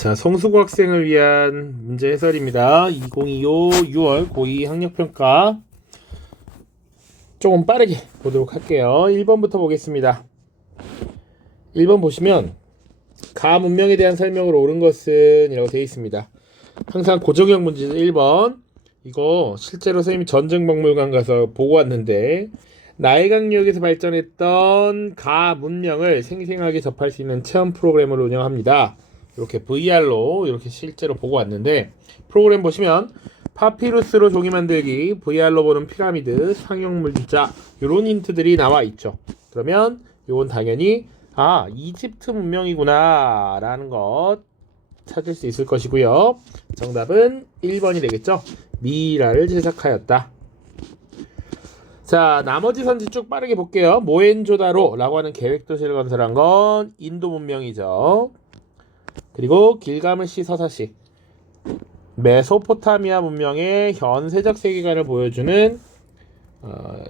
자, 성수고 학생을 위한 문제 해설입니다. 2025 6월 고2 학력평가 조금 빠르게 보도록 할게요. 1번부터 보겠습니다. 1번 보시면 가 문명에 대한 설명으로 옳은 것은 이라고 되어 있습니다. 항상 고정형 문제죠. 1번 이거 실제로 선생님이 전쟁박물관 가서 보고 왔는데 나일강역에서 발전했던 가 문명을 생생하게 접할 수 있는 체험 프로그램을 운영합니다. 이렇게 VR로 이렇게 실제로 보고 왔는데 프로그램 보시면 파피루스로 종이 만들기, VR로 보는 피라미드, 상형 물자 이런 힌트들이 나와 있죠. 그러면 이건 당연히 이집트 문명이구나 라는 것 찾을 수 있을 것이고요. 정답은 1번이 되겠죠. 미이라를 제작하였다. 자, 나머지 선지 쭉 빠르게 볼게요. 모헨조다로라고 하는 계획도시를 건설한 건 인도 문명이죠. 그리고 길가메시 서사시, 메소포타미아 문명의 현세적 세계관을 보여주는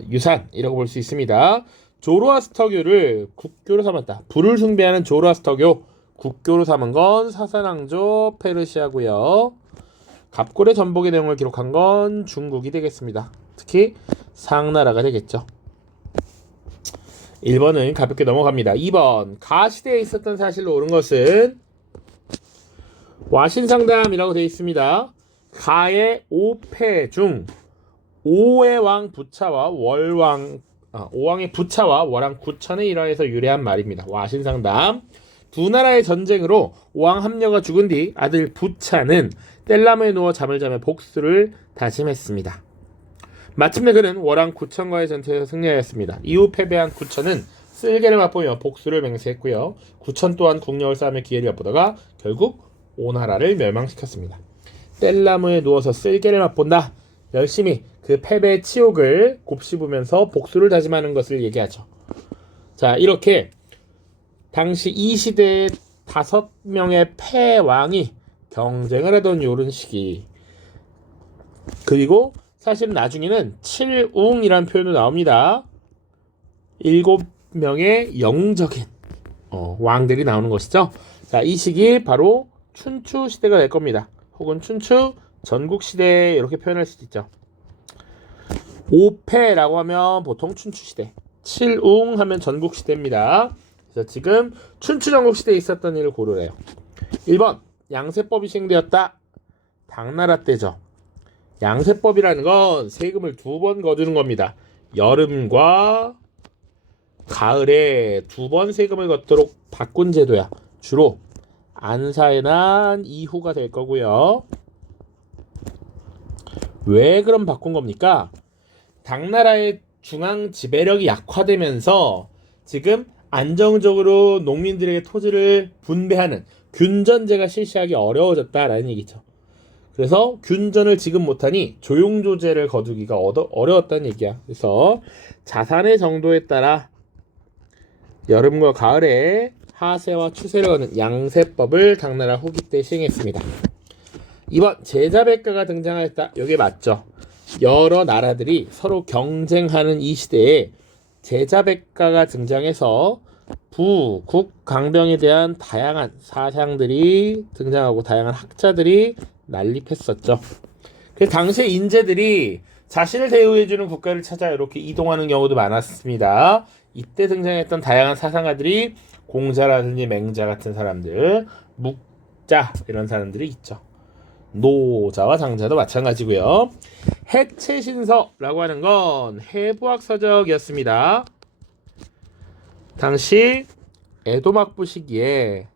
유산이라고 볼 수 있습니다. 조로아스터교를 국교로 삼았다. 불을 숭배하는 조로아스터교 국교로 삼은 건 사사낭조 페르시아고요. 갑골의 전복의 내용을 기록한 건 중국이 되겠습니다. 특히 상나라가 되겠죠. 1번은 가볍게 넘어갑니다. 2번 가 시대에 있었던 사실로 옳은 것은 와신상담이라고 되어 있습니다. 가의 5패 중 5의 왕 부차와 월왕 5왕의 부차와 월왕 구천의 일화에서 유래한 말입니다. 와신상담. 두 나라의 전쟁으로 5왕 합녀가 죽은 뒤 아들 부차는 뗄나무에 누워 잠을 자며 복수를 다짐했습니다. 마침내 그는 월왕 구천과의 전투에서 승리하였습니다. 이후 패배한 구천은 쓸개를 맛보며 복수를 맹세했고요. 구천 또한 국력을 쌓으며 기회를 엿보다가 결국 오나라를 멸망시켰습니다. 뗄나무에 누워서 쓸개를 맛본다. 열심히 그 패배의 치욕을 곱씹으면서 복수를 다짐하는 것을 얘기하죠. 자, 이렇게 당시 이 시대의 5명의 패왕이 경쟁을 하던 요런 시기. 그리고 사실 나중에는 칠웅이라는 표현도 나옵니다. 7명의 영적인 왕들이 나오는 것이죠. 자, 이 시기 바로 춘추 시대가 될 겁니다. 혹은 춘추 전국 시대 이렇게 표현할 수도 있죠. 5패라고 하면 보통 춘추 시대, 7웅 하면 전국 시대입니다. 그래서 지금 춘추 전국 시대에 있었던 일을 고르래요. 1번 양세법이 시행되었다. 당나라 때죠. 양세법이라는 건 세금을 2번 거두는 겁니다. 여름과 가을에 2번 세금을 걷도록 바꾼 제도야. 주로 안사의 난 이후가 될 거고요. 왜 그럼 바꾼 겁니까? 당나라의 중앙 지배력이 약화되면서 지금 안정적으로 농민들에게 토지를 분배하는 균전제가 실시하기 어려워졌다라는 얘기죠. 그래서 균전을 지금 못하니 조용조제를 거두기가 어려웠다는 얘기야. 그래서 자산의 정도에 따라 여름과 가을에 하세와 추세를 거는 양세법을 당나라 후기 때 시행했습니다. 2번 제자백가가 등장하였다. 이게 맞죠. 여러 나라들이 서로 경쟁하는 이 시대에 제자백가가 등장해서 부, 국, 강병에 대한 다양한 사상들이 등장하고 다양한 학자들이 난립했었죠. 그래서 당시에 인재들이 자신을 대우해주는 국가를 찾아 이렇게 이동하는 경우도 많았습니다. 이때 등장했던 다양한 사상가들이 공자라든지 맹자 같은 사람들, 묵자 이런 사람들이 있죠. 노자와 장자도 마찬가지고요. 해체신서라고 하는 건 해부학 서적이었습니다. 당시 에도 막부 시기에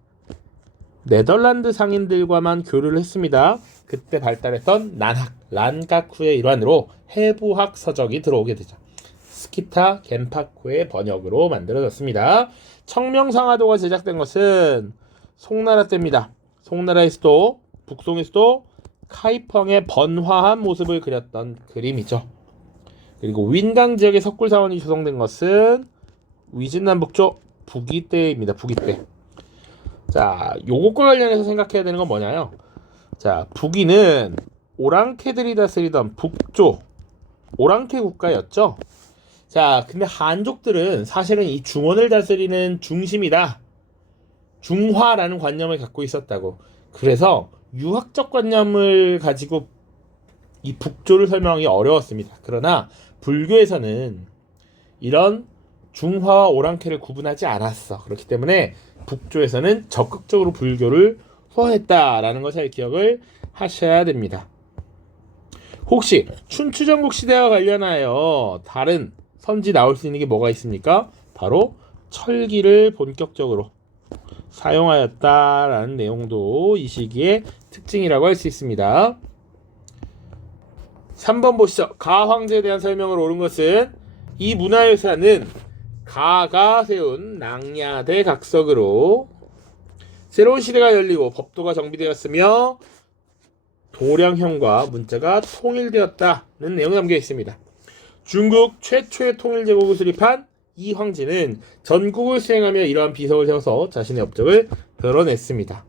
네덜란드 상인들과만 교류를 했습니다. 그때 발달했던 난학, 란카쿠의 일환으로 해부학 서적이 들어오게 되죠. 스키타 겐파쿠의 번역으로 만들어졌습니다. 청명상하도가 제작된 것은 송나라 때입니다. 송나라의 수도, 북송의 수도 카이펑의 번화한 모습을 그렸던 그림이죠. 그리고 윈강 지역의 석굴사원이 조성된 것은 위진남북쪽 북이 때입니다. 북이 때. 자, 요것과 관련해서 생각해야 되는 건 뭐냐요? 자, 북이는 오랑캐들이 다스리던 북조 오랑캐 국가였죠. 자, 근데 한족들은 사실은 이 중원을 다스리는 중심이다. 중화라는 관념을 갖고 있었다고. 그래서 유학적 관념을 가지고 이 북조를 설명하기 어려웠습니다. 그러나 불교에서는 이런 중화와 오랑캐를 구분하지 않았어. 그렇기 때문에 북조에서는 적극적으로 불교를 소화했다라는 것을 잘 기억을 하셔야 됩니다. 혹시 춘추전국 시대와 관련하여 다른 선지 나올 수 있는 게 뭐가 있습니까? 바로 철기를 본격적으로 사용하였다라는 내용도 이 시기의 특징이라고 할 수 있습니다. 3번 보시죠. 가 황제에 대한 설명을 옳은 것은 이 문화유산은 가가 세운 낭야대 각석으로 새로운 시대가 열리고 법도가 정비되었으며 도량형과 문자가 통일되었다는 내용이 담겨 있습니다. 중국 최초의 통일제국을 수립한 이 황제는 전국을 수행하며 이러한 비석을 세워서 자신의 업적을 드러냈습니다.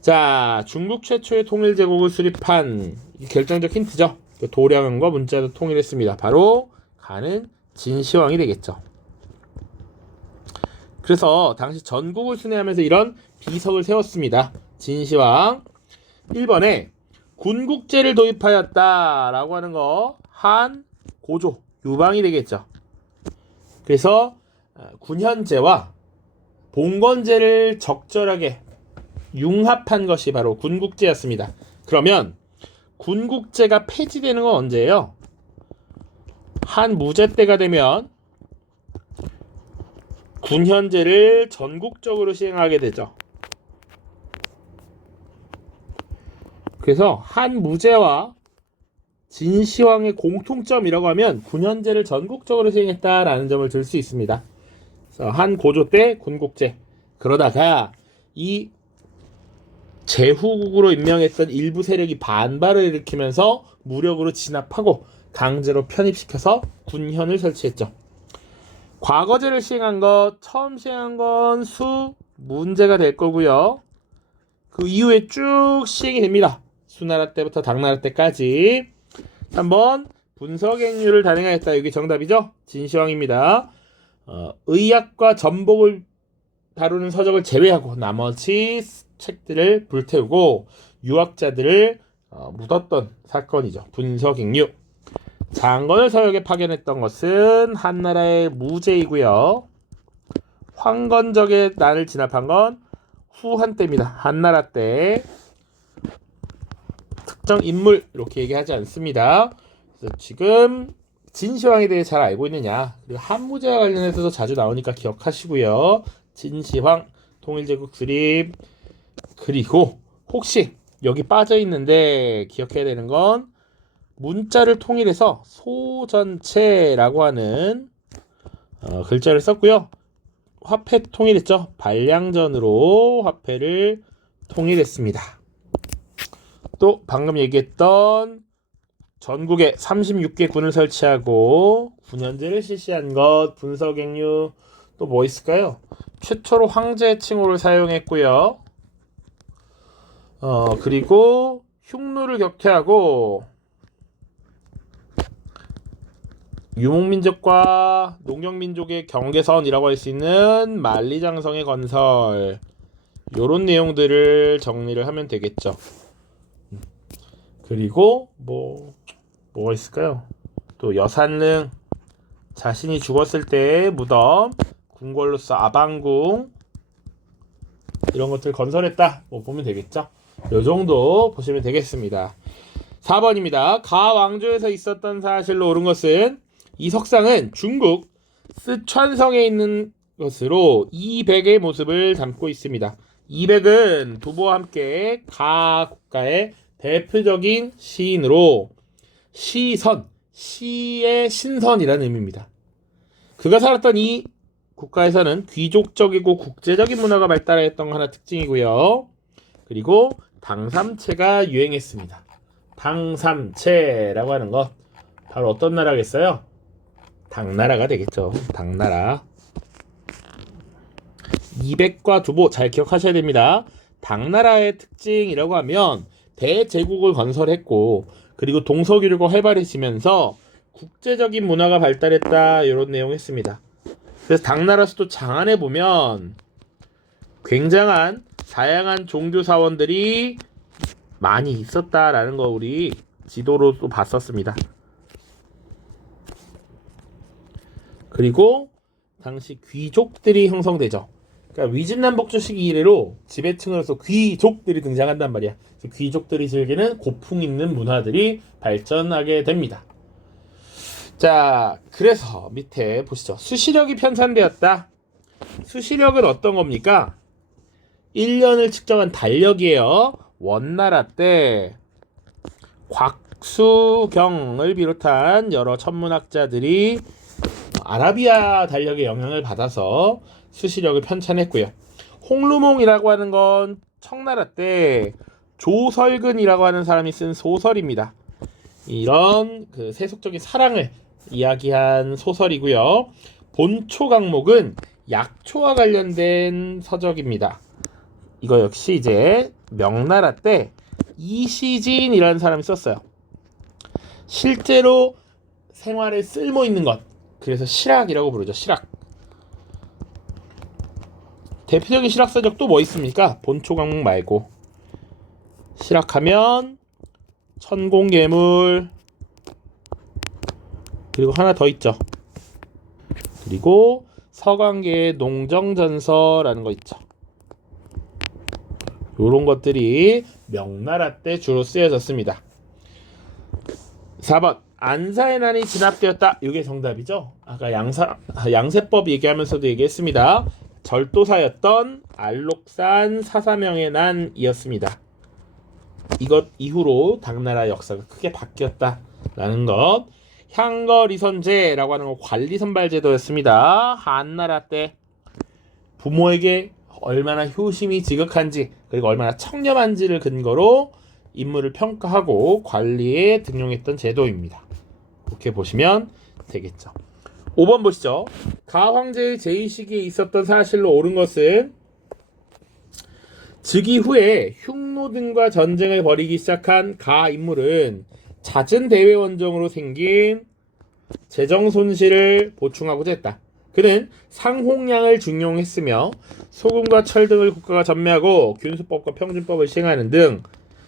자, 중국 최초의 통일제국을 수립한 결정적 힌트죠. 도량형과 문자도 통일했습니다. 바로 가는 진시황이 되겠죠. 그래서 당시 전국을 순회하면서 이런 비석을 세웠습니다. 진시황. 1번에 군국제를 도입하였다라고 하는 거 한, 고조, 유방이 되겠죠. 그래서 군현제와 봉건제를 적절하게 융합한 것이 바로 군국제였습니다. 그러면 군국제가 폐지되는 건 언제예요? 한무제 때가 되면 군현제를 전국적으로 시행하게 되죠. 그래서 한무제와 진시황의 공통점이라고 하면 군현제를 전국적으로 시행했다라는 점을 들 수 있습니다. 그래서 한고조 때 군국제. 그러다가 이 제후국으로 임명했던 일부 세력이 반발을 일으키면서 무력으로 진압하고 강제로 편입시켜서 군현을 설치했죠. 과거제를 시행한 것, 처음 시행한 건 문제가 될 거고요. 그 이후에 쭉 시행이 됩니다. 수나라 때부터 당나라 때까지. 한번 분서갱유를 단행하였다. 이게 정답이죠? 진시황입니다. 의학과 전복을 다루는 서적을 제외하고 나머지 책들을 불태우고 유학자들을 묻었던 사건이죠. 분서갱유. 장건을 서역에 파견했던 것은 한나라의 무제이고요. 황건적의 난을 진압한 건 후한 때입니다. 한나라 때. 특정 인물 이렇게 얘기하지 않습니다. 그래서 지금 진시황에 대해 잘 알고 있느냐, 그리고 한무제와 관련해서도 자주 나오니까 기억하시고요. 진시황 통일제국 수립. 그리고 혹시 여기 빠져 있는데 기억해야 되는 건 문자를 통일해서 소전체라고 하는 글자를 썼고요. 화폐 통일했죠. 반량전으로 화폐를 통일했습니다. 또 방금 얘기했던 전국에 36개 군을 설치하고 군현제를 실시한 것, 분서갱유. 또 뭐 있을까요? 최초로 황제 칭호를 사용했고요. 그리고 흉노를 격퇴하고 유목민족과 농경민족의 경계선이라고 할 수 있는 만리장성의 건설, 요런 내용들을 정리를 하면 되겠죠. 그리고 뭐가 있을까요? 또 여산릉, 자신이 죽었을 때의 무덤, 궁궐로서 아방궁, 이런 것들 건설했다 보면 되겠죠. 요 정도 보시면 되겠습니다. 4번입니다. 가 왕조에서 있었던 사실로 옳은 것은 이 석상은 중국 쓰촨성에 있는 것으로 이백의 모습을 담고 있습니다. 이백은 두보와 함께 가 국가의 대표적인 시인으로 시의 신선이라는 의미입니다. 그가 살았던 이 국가에서는 귀족적이고 국제적인 문화가 발달했던 거 하나 특징이고요. 그리고 당삼채가 유행했습니다. 당삼채라고 하는 것, 바로 어떤 나라겠어요? 당나라가 되겠죠. 당나라. 이백과 두보 잘 기억하셔야 됩니다. 당나라의 특징이라고 하면 대제국을 건설했고, 그리고 동서교류가 활발해지면서 국제적인 문화가 발달했다, 이런 내용 했습니다. 그래서 당나라 수도 장안에 보면 굉장한 다양한 종교 사원들이 많이 있었다라는 거 우리 지도로 또 봤었습니다. 그리고 당시 귀족들이 형성되죠. 그러니까 위진남북조 시기 이래로 지배층으로서 귀족들이 등장한단 말이야. 귀족들이 즐기는 고풍 있는 문화들이 발전하게 됩니다. 자, 그래서 밑에 보시죠. 수시력이 편찬되었다. 수시력은 어떤 겁니까? 1년을 측정한 달력이에요. 원나라 때 곽수경을 비롯한 여러 천문학자들이 아라비아 달력의 영향을 받아서 수시력을 편찬했고요. 홍루몽이라고 하는 건 청나라 때 조설근이라고 하는 사람이 쓴 소설입니다. 이런 그 세속적인 사랑을 이야기한 소설이고요. 본초강목은 약초와 관련된 서적입니다. 이거 역시 이제 명나라 때 이시진이라는 사람이 썼어요. 실제로 생활에 쓸모 있는 것, 그래서 실학이라고 부르죠. 실학. 대표적인 실학 서적 또 뭐 있습니까? 본초강목 말고 실학하면 천공괴물, 그리고 하나 더 있죠. 그리고 서강계의 농정전서라는 거 있죠. 요런 것들이 명나라 때 주로 쓰여졌습니다. 4번 안사의 난이 진압되었다. 이게 정답이죠. 아까 양세법 얘기하면서도 얘기했습니다. 절도사였던 알록산 사사명의 난이었습니다. 이것 이후로 당나라 역사가 크게 바뀌었다라는 것. 향거리선제라고 하는 건 관리선발제도였습니다. 한나라 때 부모에게 얼마나 효심이 지극한지 그리고 얼마나 청렴한지를 근거로 인물을 평가하고 관리에 등용했던 제도입니다. 이렇게 보시면 되겠죠. 5번 보시죠. 가황제의 제위시기에 있었던 사실로 옳은 것은 즉위 후에 흉노 등과 전쟁을 벌이기 시작한 가 인물은 잦은 대외 원정으로 생긴 재정 손실을 보충하고자 했다. 그는 상홍량을 중용했으며 소금과 철 등을 국가가 전매하고 균수법과 평준법을 시행하는 등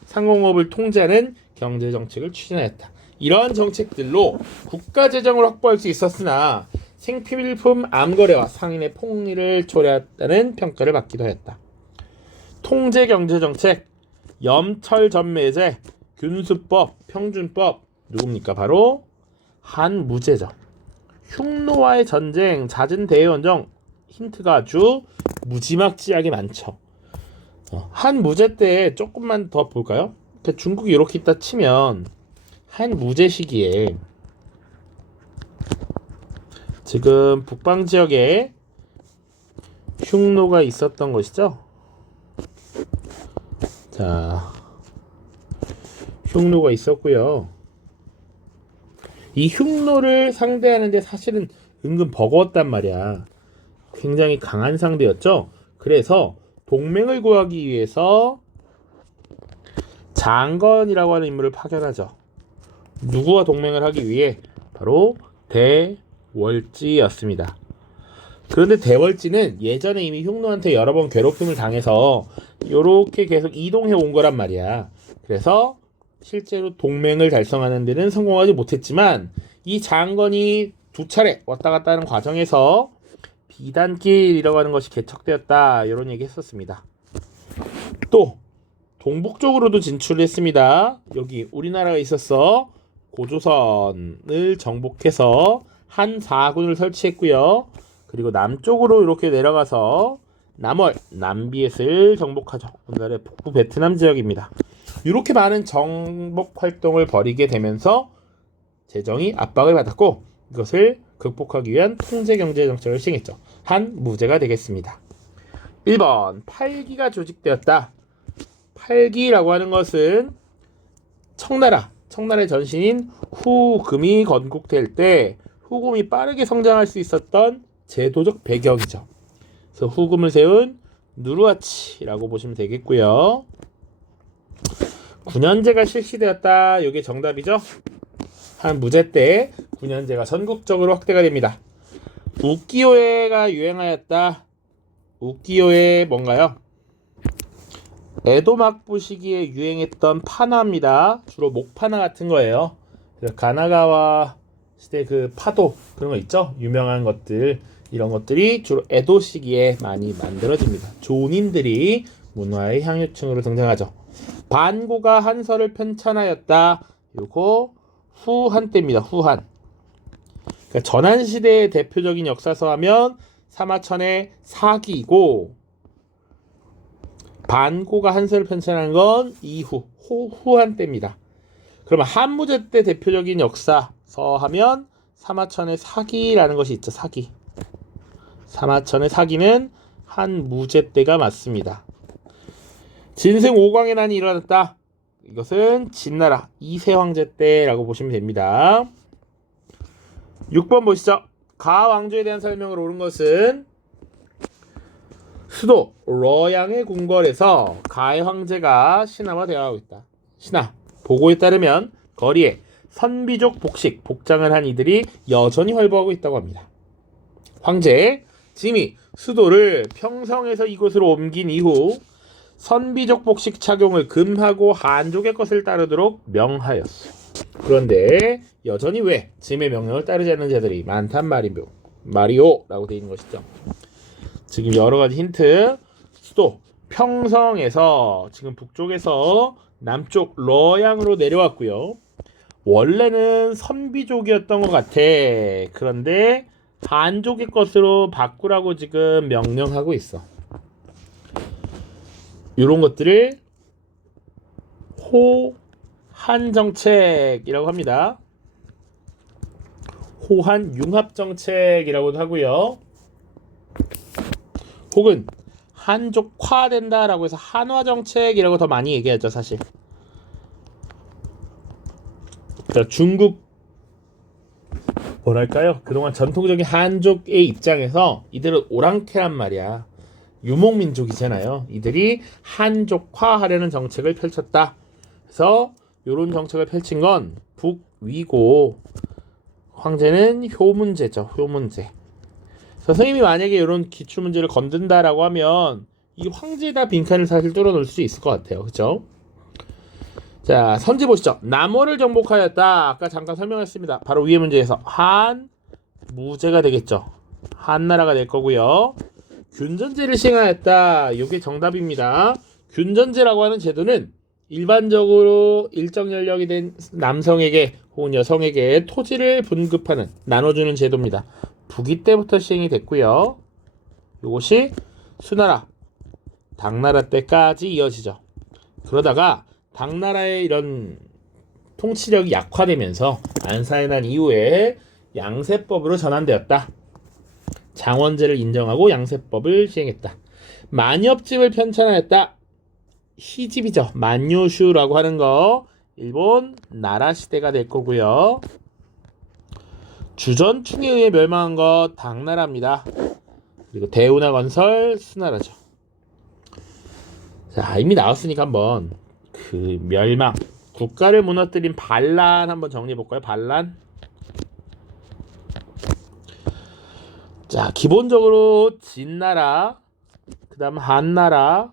상공업을 통제하는 경제정책을 추진하였다. 이러한 정책들로 국가 재정을 확보할 수 있었으나 생필품 암거래와 상인의 폭리를 초래했다는 평가를 받기도 했다. 통제 경제정책, 염철전매제, 균수법, 평준법 누굽니까? 바로 한무제죠. 흉노와의 전쟁, 잦은 대외원정 힌트가 아주 무지막지하게 많죠. 한무제 때 조금만 더 볼까요? 중국이 이렇게 있다 치면 한무제 시기에 지금 북방 지역에 흉노가 있었던 것이죠. 자, 흉노가 있었고요. 이 흉노를 상대하는데 사실은 은근 버거웠단 말이야. 굉장히 강한 상대였죠. 그래서 동맹을 구하기 위해서 장건이라고 하는 인물을 파견하죠. 누구와 동맹을 하기 위해? 바로 대월지였습니다. 그런데 대월지는 예전에 이미 흉노한테 여러 번 괴롭힘을 당해서 이렇게 계속 이동해 온 거란 말이야. 그래서 실제로 동맹을 달성하는 데는 성공하지 못했지만 이 장건이 두 차례 왔다 갔다 하는 과정에서 비단길이라고 하는 것이 개척되었다. 이런 얘기 했었습니다. 또 동북쪽으로도 진출했습니다. 여기 우리나라가 있었어. 고조선을 정복해서 한 4군을 설치했고요. 그리고 남쪽으로 이렇게 내려가서 남월, 남비엣을 정복하죠. 오늘날의 북부 베트남 지역입니다. 이렇게 많은 정복 활동을 벌이게 되면서 재정이 압박을 받았고 이것을 극복하기 위한 통제 경제 정책을 시행했죠. 한무제가 되겠습니다. 1번 팔기가 조직되었다. 팔기라고 하는 것은 청나라의 전신인 후금이 건국될 때 후금이 빠르게 성장할 수 있었던 제도적 배경이죠. 그래서 후금을 세운 누르하치라고 보시면 되겠고요. 9년제가 실시되었다. 이게 정답이죠. 한무제 때 9년제가 전국적으로 확대가 됩니다. 우끼요에가 유행하였다. 우끼요에 뭔가요? 에도 막부 시기에 유행했던 판화입니다. 주로 목판화 같은 거예요. 그래서 가나가와 시대 그 파도 그런 거 있죠? 유명한 것들 이런 것들이 주로 에도 시기에 많이 만들어집니다. 조닌들이 문화의 향유층으로 등장하죠. 반고가 한서를 편찬하였다. 요거 후한 때입니다. 후한. 그러니까 전한 시대의 대표적인 역사서 하면 사마천의 사기이고 반고가 한서를 편찬한 건 이후 후한 때입니다. 그러면 한무제 때 대표적인 역사서 하면 사마천의 사기라는 것이 있죠. 사기. 사마천의 사기는 한무제 때가 맞습니다. 진승 5광의 난이 일어났다. 이것은 진나라 2세 황제 때라고 보시면 됩니다. 6번 보시죠. 가 왕조에 대한 설명을 옳은 것은 수도 러양의 궁궐에서 가의 황제가 신하와 대화하고 있다. 신하 보고에 따르면 거리에 선비족 복식 복장을 한 이들이 여전히 활보하고 있다고 합니다. 황제 짐이 수도를 평성에서 이곳으로 옮긴 이후 선비족 복식 착용을 금하고 한족의 것을 따르도록 명하였어. 그런데 여전히 왜 짐의 명령을 따르지 않는 자들이 많단 말이오 라고 되어 있는 것이죠. 지금 여러가지 힌트. 수도 평성에서 지금 북쪽에서 남쪽 러양으로 내려왔고요. 원래는 선비족이었던 것 같아. 그런데 한족의 것으로 바꾸라고 지금 명령하고 있어. 이런 것들을 호한 정책이라고 합니다. 호한 융합 정책이라고도 하고요. 혹은 한족화된다라고 해서 한화 정책이라고 더 많이 얘기하죠, 사실. 자, 중국 뭐랄까요? 그동안 전통적인 한족의 입장에서 이들은 오랑캐란 말이야. 유목민족이잖아요. 이들이 한족화하려는 정책을 펼쳤다. 그래서 이런 정책을 펼친 건 북위고 황제는 효문제죠. 효문제. 선생님이 만약에 이런 기출문제를 건든다라고 하면 이 황제다 빈칸을 사실 뚫어놓을 수 있을 것 같아요. 그죠? 자, 선지 보시죠. 남원을 정복하였다. 아까 잠깐 설명했습니다. 바로 위의 문제에서 한무제가 되겠죠. 한나라가 될 거고요. 균전제를 시행하였다. 이게 정답입니다. 균전제라고 하는 제도는 일반적으로 일정 연령이 된 남성에게 혹은 여성에게 토지를 분급하는 나눠주는 제도입니다. 부기 때부터 시행이 됐고요. 이것이 수나라, 당나라 때까지 이어지죠. 그러다가 당나라의 이런 통치력이 약화되면서 안사의 난 이후에 양세법으로 전환되었다. 장원제를 인정하고 양세법을 시행했다. 만엽집을 편찬하였다. 시집이죠. 만요슈라고 하는 거 일본 나라 시대가 될 거고요. 주전충에 의해 멸망한 것 당나라입니다. 그리고 대운하 건설 수나라죠. 자, 이미 나왔으니까 한번 그 멸망 국가를 무너뜨린 반란 한번 정리해 볼까요? 반란. 자, 기본적으로 진나라, 그 다음 한나라,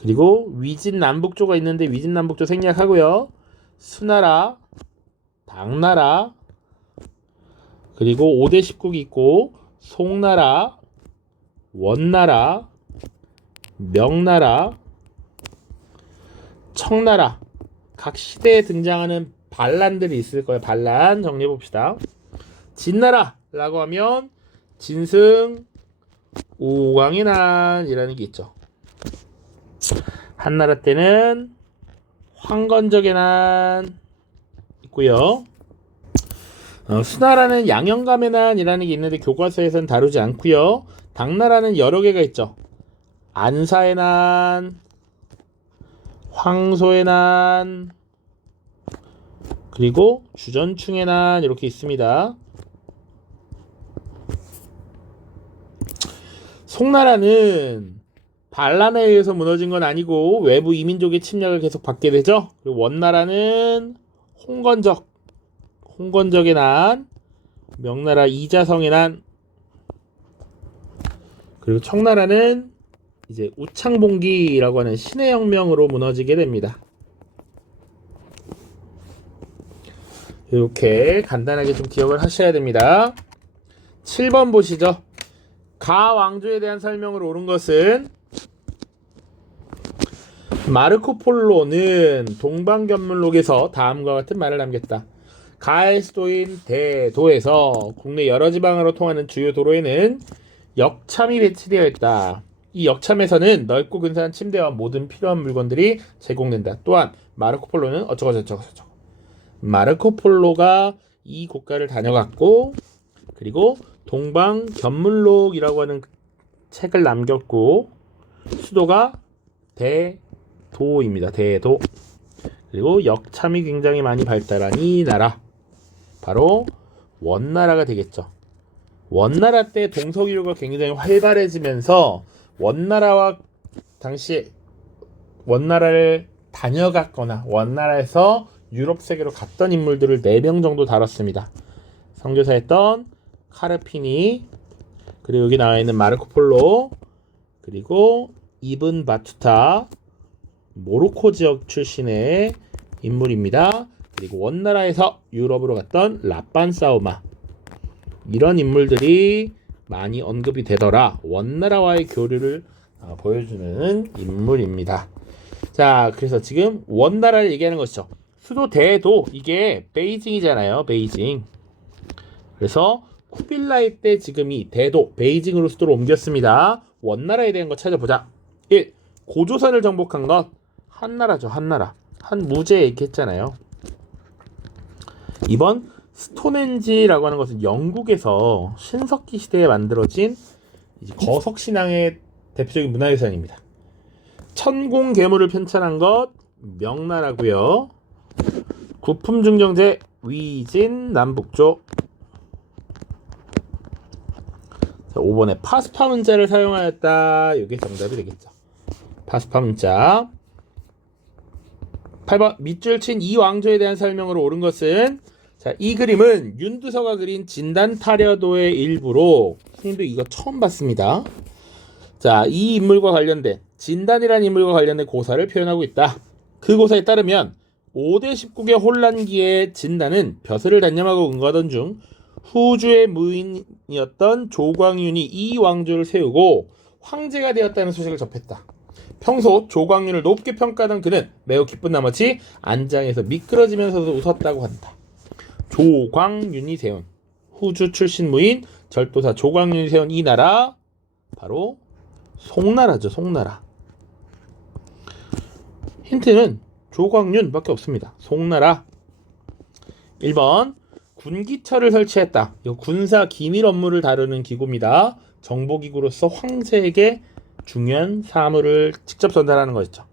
그리고 위진남북조가 있는데 위진남북조 생략하고요. 수나라, 당나라, 그리고 5대 10국이 있고 송나라, 원나라, 명나라, 청나라 각 시대에 등장하는 반란들이 있을 거예요. 반란 정리해 봅시다. 진나라라고 하면 진승 5광의 난이라는 게 있죠. 한나라 때는 황건적의 난 있고요. 수나라는 양영감의 난이라는 게 있는데 교과서에서는 다루지 않고요. 당나라는 여러 개가 있죠. 안사의 난, 황소의 난, 그리고 주전충의 난 이렇게 있습니다. 송나라는 반란에 의해서 무너진 건 아니고 외부 이민족의 침략을 계속 받게 되죠. 그리고 원나라는 홍건적의 난, 명나라 이자성의 난, 그리고 청나라는 이제 우창봉기라고 하는 신의 혁명으로 무너지게 됩니다. 이렇게 간단하게 좀 기억을 하셔야 됩니다. 7번 보시죠. 가 왕조에 대한 설명을 옳은 것은 마르코 폴로는 동방견문록에서 다음과 같은 말을 남겼다. 가의 수도인 대도에서 국내 여러 지방으로 통하는 주요 도로에는 역참이 배치되어 있다. 이 역참에서는 넓고 근사한 침대와 모든 필요한 물건들이 제공된다. 또한 마르코 폴로는 어쩌고저쩌고 마르코 폴로가 이 국가를 다녀갔고, 그리고 동방견문록이라고 하는 책을 남겼고, 수도가 대도입니다. 대도. 그리고 역참이 굉장히 많이 발달한 이 나라, 바로 원나라가 되겠죠. 원나라 때 동서기류가 굉장히 활발해지면서 원나라와 당시 원나라를 다녀갔거나 원나라에서 유럽 세계로 갔던 인물들을 4명 정도 다뤘습니다. 선교사였던 카르피니, 그리고 여기 나와 있는 마르코 폴로, 그리고 이븐 바투타, 모로코 지역 출신의 인물입니다. 그리고 원나라에서 유럽으로 갔던 라빤사우마, 이런 인물들이 많이 언급이 되더라. 원나라와의 교류를 보여주는 인물입니다. 자, 그래서 지금 원나라를 얘기하는 것이죠. 수도 대도, 이게 베이징이잖아요. 베이징. 그래서 쿠빌라이 때 지금 이 대도 베이징으로 수도를 옮겼습니다. 원나라에 대한 거 찾아보자. 1. 고조선을 정복한 것 한나라죠. 한나라. 한무제 얘기했잖아요. 2번 스톤헨지라고 하는 것은 영국에서 신석기 시대에 만들어진 거석신앙의 대표적인 문화유산입니다. 천공 괴물을 편찬한 것 명나라고요. 구품중정제 위진 남북조. 5번에 파스파 문자를 사용하였다. 이게 정답이 되겠죠. 파스파 문자. 8번 밑줄 친 이 왕조에 대한 설명으로 옳은 것은, 자, 이 그림은 윤두서가 그린 진단타려도의 일부로, 선생님도 이거 처음 봤습니다. 자, 이 인물과 관련된 진단이라는 인물과 관련된 고사를 표현하고 있다. 그 고사에 따르면 5대 19개 혼란기에 진단은 벼슬을 단념하고 응거하던 중 후주의 무인이었던 조광윤이 이 왕조를 세우고 황제가 되었다는 소식을 접했다. 평소 조광윤을 높게 평가하던 그는 매우 기쁜 나머지 안장에서 미끄러지면서도 웃었다고 한다. 조광윤이 세운, 후주 출신 무인 절도사 조광윤이 세운 이 나라, 바로 송나라죠. 송나라. 힌트는 조광윤밖에 없습니다. 송나라. 1번 군기처를 설치했다. 이거 군사 기밀 업무를 다루는 기구입니다. 정보기구로서 황제에게 중요한 사물을 직접 전달하는 것이죠.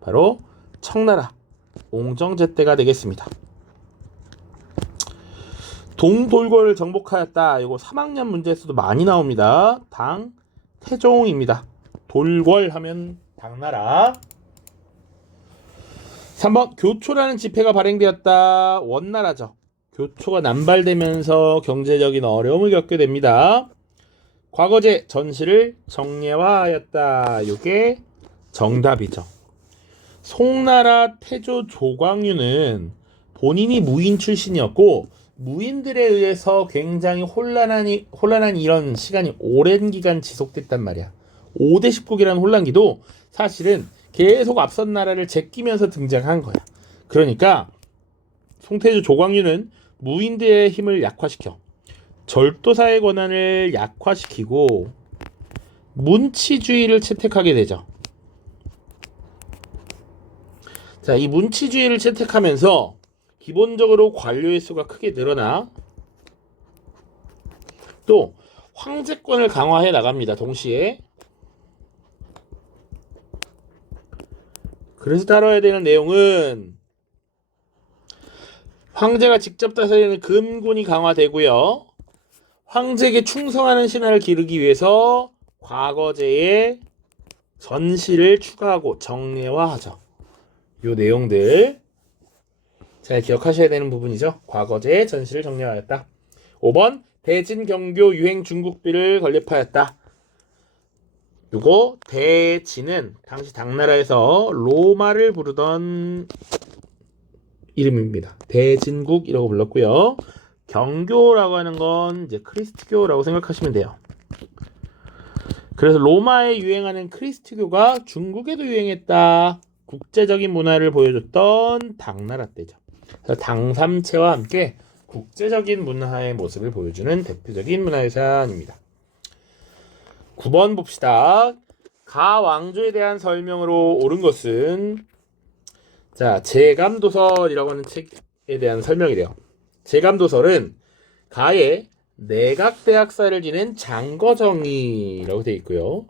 바로 청나라 옹정제때가 되겠습니다. 동돌궐을 정복하였다. 이거 3학년 문제에서도 많이 나옵니다. 당 태종입니다. 돌궐 하면 당나라. 3번 교초라는 지폐가 발행되었다. 원나라죠. 교초가 남발되면서 경제적인 어려움을 겪게 됩니다. 과거제 전시를 정례화하였다. 이게 정답이죠. 송나라 태조 조광윤은 본인이 무인 출신이었고 무인들에 의해서 굉장히 혼란한 이런 시간이 오랜 기간 지속됐단 말이야. 5대 19기라는 혼란기도 사실은 계속 앞선 나라를 제끼면서 등장한 거야. 그러니까 송태조 조광윤은 무인들의 힘을 약화시켜 절도사의 권한을 약화시키고 문치주의를 채택하게 되죠. 자, 이 문치주의를 채택하면서 기본적으로 관료의 수가 크게 늘어나 또 황제권을 강화해 나갑니다. 동시에. 그래서 다뤄야 되는 내용은 황제가 직접 다스리는 금군이 강화되고요. 황제에게 충성하는 신하를 기르기 위해서 과거제의 전시를 추가하고 정례화하죠. 요 내용들 잘 기억하셔야 되는 부분이죠. 과거제의 전시를 정례화하였다. 5번 대진 경교 유행 중국비를 건립하였다. 요거 대진은 당시 당나라에서 로마를 부르던 이름입니다. 대진국이라고 불렀고요. 경교라고 하는 건 이제 크리스트교라고 생각하시면 돼요. 그래서 로마에 유행하는 크리스트교가 중국에도 유행했다. 국제적인 문화를 보여줬던 당나라 때죠. 그래서 당삼채와 함께 국제적인 문화의 모습을 보여주는 대표적인 문화유산입니다. 9번 봅시다. 가왕조에 대한 설명으로 옳은 것은 자, 제감도설이라고 하는 책에 대한 설명이래요. 제감도설은 가의 내각대학사를 지낸 장거정이라고 되어 있고요.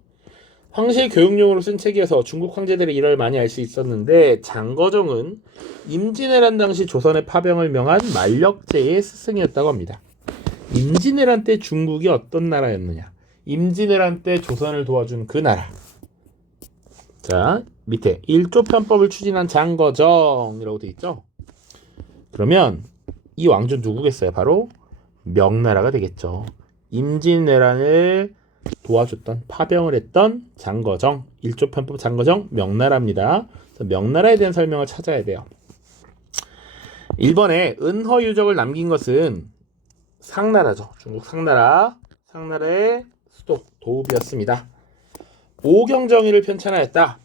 황실 교육용으로 쓴 책이어서 중국 황제들의 일화를 많이 알 수 있었는데 장거정은 임진왜란 당시 조선의 파병을 명한 만력제의 스승이었다고 합니다. 임진왜란 때 중국이 어떤 나라였느냐? 임진왜란 때 조선을 도와준 그 나라. 자, 밑에 일조편법을 추진한 장거정이라고 되어 있죠. 그러면 이 왕조 누구겠어요? 바로 명나라가 되겠죠. 임진왜란을 도와줬던 파병을 했던 장거정, 일조편법 장거정 명나라입니다. 명나라에 대한 설명을 찾아야 돼요. 1번에 은허유적을 남긴 것은 상나라죠. 중국 상나라, 상나라의 수도 도읍이었습니다. 오경정의를 편찬하였다.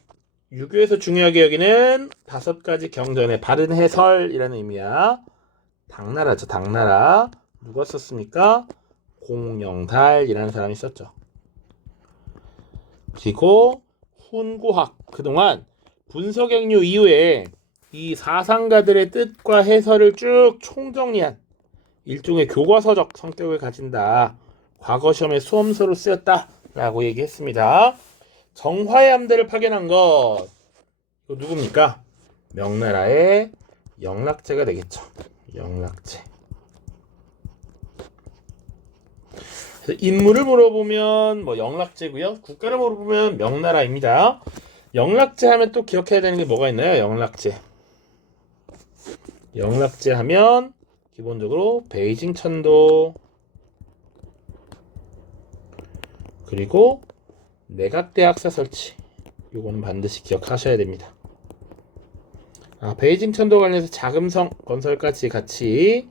유교에서 중요하게 여기는 5가지 경전의 바른 해설이라는 의미야. 당나라죠. 당나라. 누가 썼습니까? 공영달이라는 사람이 썼죠. 그리고 훈구학. 그동안 분서경류 이후에 이 사상가들의 뜻과 해설을 쭉 총정리한 일종의 교과서적 성격을 가진다. 과거 시험에 수험서로 쓰였다. 라고 얘기했습니다. 정화의 함대를 파견한 것. 이거 누굽니까? 명나라의 영락제가 되겠죠. 영락제. 인물을 물어보면 뭐 영락제고요. 국가를 물어보면 명나라입니다. 영락제 하면 또 기억해야 되는 게 뭐가 있나요? 영락제. 영락제 하면 기본적으로 베이징 천도 그리고 내각대학사 설치. 요거는 반드시 기억하셔야 됩니다. 베이징 천도 관련해서 자금성 건설까지 같이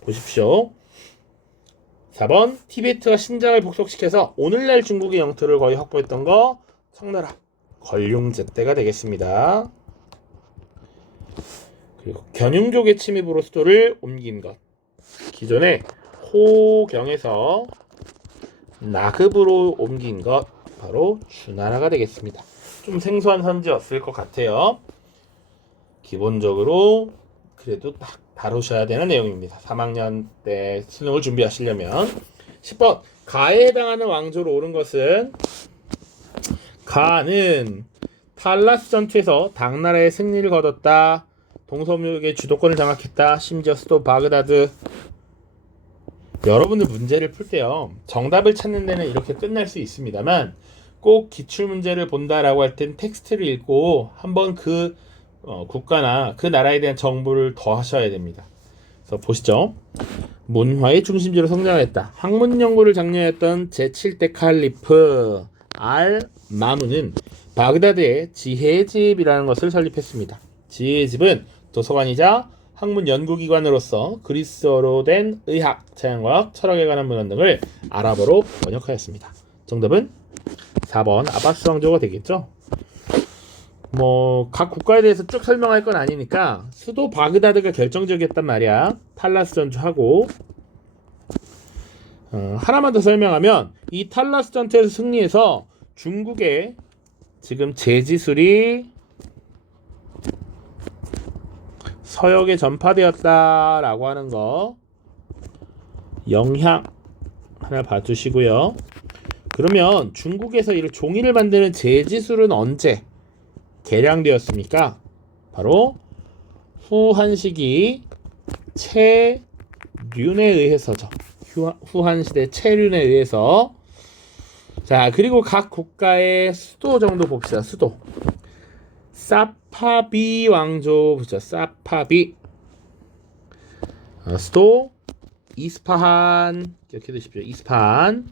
보십시오. 4번 티베트와 신장을 복속시켜서 오늘날 중국의 영토를 거의 확보했던 거 청나라 걸륭제 때가 되겠습니다. 그리고 견융족의 침입으로 수도를 옮긴 것. 기존에 호경에서 나급으로 옮긴 것 바로 주나라가 되겠습니다. 좀 생소한 선지였을 것 같아요. 기본적으로 그래도 딱 다루셔야 되는 내용입니다. 3학년 때 수능을 준비하시려면. 10번 가에 해당하는 왕조로 오른 것은 가는 탈라스 전투에서 당나라의 승리를 거뒀다. 동서무역의 주도권을 장악했다. 심지어 수도 바그다드. 여러분들 문제를 풀 때요. 정답을 찾는 데는 이렇게 끝날 수 있습니다만 꼭 기출문제를 본다라고 할 땐 텍스트를 읽고 한번 그 국가나 그 나라에 대한 정보를 더 하셔야 됩니다. 그래서 보시죠. 문화의 중심지로 성장했다. 학문 연구를 장려했던 제7대 칼리프 알-마문은 바그다드에 지혜의 집이라는 것을 설립했습니다. 지혜의 집은 도서관이자 학문 연구기관으로서 그리스어로 된 의학, 자연과학, 철학에 관한 문헌 등을 아랍어로 번역하였습니다. 정답은 4번 아바스 왕조가 되겠죠. 각 국가에 대해서 쭉 설명할 건 아니니까 수도 바그다드가 결정적이었단 말이야. 탈라스 전투하고 하나만 더 설명하면 이 탈라스 전투에서 승리해서 중국의 지금 제지술이 서역에 전파되었다라고 하는 거 영향 하나 봐주시고요. 그러면 중국에서 이 종이를 만드는 제지술은 언제 개량되었습니까? 바로 후한 시기 채륜에 의해서죠. 후한 시대 채륜에 의해서. 자, 그리고 각 국가의 수도 정도 봅시다. 수도. 사파비 왕조 보죠. 사파비. 수도 이스파한 기억해 두십시오. 이스파한.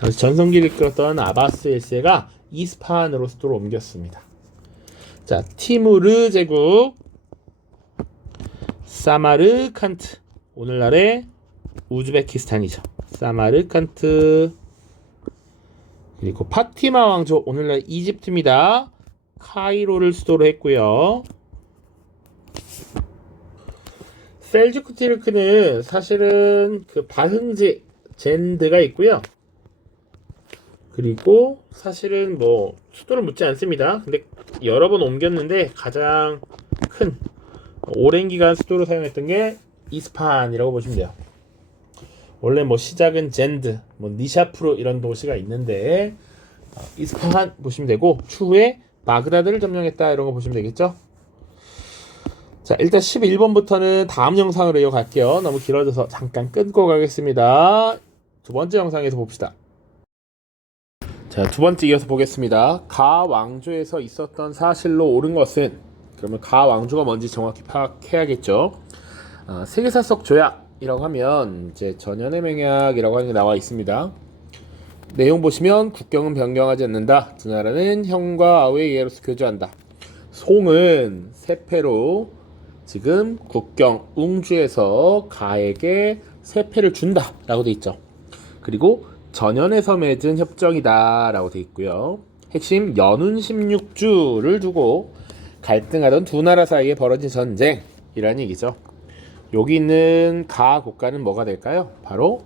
그래서 전성기를 이끌었던 아바스 1세가 이스파한으로 수도를 옮겼습니다. 자, 티무르 제국, 사마르칸트, 오늘날의 우즈베키스탄이죠. 사마르칸트, 그리고 파티마 왕조, 오늘날 이집트입니다. 카이로를 수도로 했고요. 셀주크 티르크는 사실은 그 바흥지 젠드가 있고요. 그리고 사실은 뭐 수도를 묻지 않습니다. 근데 여러 번 옮겼는데 가장 큰 오랜 기간 수도로 사용했던 게 이스파한이라고 보시면 돼요. 원래 뭐 시작은 젠드, 뭐 니샤프르 이런 도시가 있는데 이스파한 보시면 되고 추후에 바그다드를 점령했다 이런 거 보시면 되겠죠. 자, 일단 11번부터는 다음 영상으로 이어갈게요. 너무 길어져서 잠깐 끊고 가겠습니다. 두 번째 영상에서 봅시다. 자, 두 번째 이어서 보겠습니다. 가 왕조에서 있었던 사실로 옳은 것은, 그러면 가 왕조가 뭔지 정확히 파악해야겠죠. 세계사 속 조약이라고 하면 이제 전연의 맹약이라고 하는 게 나와 있습니다. 내용 보시면 국경은 변경하지 않는다. 두 나라는 형과 아우의 예로서 교조한다. 송은 세패로 지금 국경 웅주에서 가에게 세패를 준다 라고 돼 있죠. 그리고 전연에서 맺은 협정이다 라고 돼 있고요. 핵심 연운 16주를 두고 갈등하던 두 나라 사이에 벌어진 전쟁이라는 얘기죠. 여기 있는 가 국가는 뭐가 될까요? 바로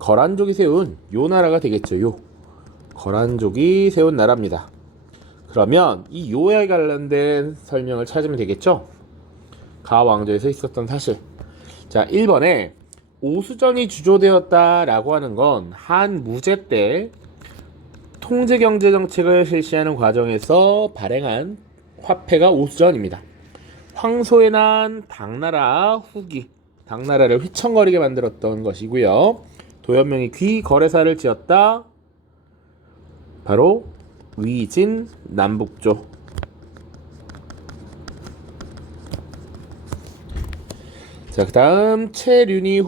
거란족이 세운 요 나라가 되겠죠. 요 거란족이 세운 나라입니다. 그러면 이 요에 관련된 설명을 찾으면 되겠죠. 가 왕조에서 있었던 사실. 자, 1번에 오수전이 주조되었다라고 하는 건 한 무제 때 통제 경제 정책을 실시하는 과정에서 발행한 화폐가 오수전입니다. 황소에 난 당나라 후기, 당나라를 휘청거리게 만들었던 것이고요. 도연명이 귀 거래사를 지었다. 바로 위진 남북조. 자, 그 다음 최륜이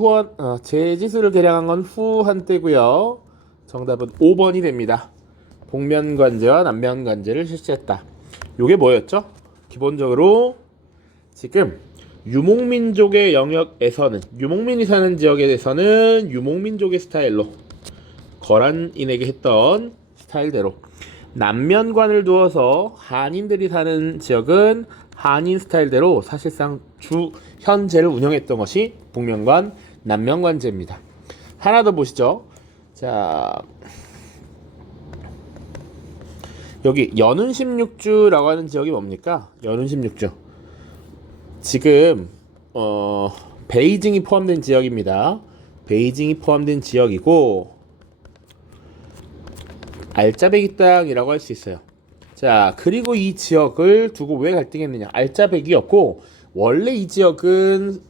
제지수를 계량한 건 후한 때고요. 정답은 5번이 됩니다. 북면관제와 남면관제를 실시했다. 요게 뭐였죠? 기본적으로 지금 유목민족의 영역에서는, 유목민이 사는 지역에 대해서는 유목민족의 스타일로 거란인에게 했던 스타일대로, 남면관을 두어서 한인들이 사는 지역은 한인 스타일대로 사실상 현재를 운영했던 것이 북면관, 남면관제입니다. 하나 더 보시죠. 자, 여기 연운 16주라고 하는 지역이 뭡니까? 연운 16주. 지금 베이징이 포함된 지역입니다. 베이징이 포함된 지역이고 알짜배기 땅이라고 할 수 있어요. 자, 그리고 이 지역을 두고 왜 갈등했느냐? 알짜배기였고, 원래 이 지역은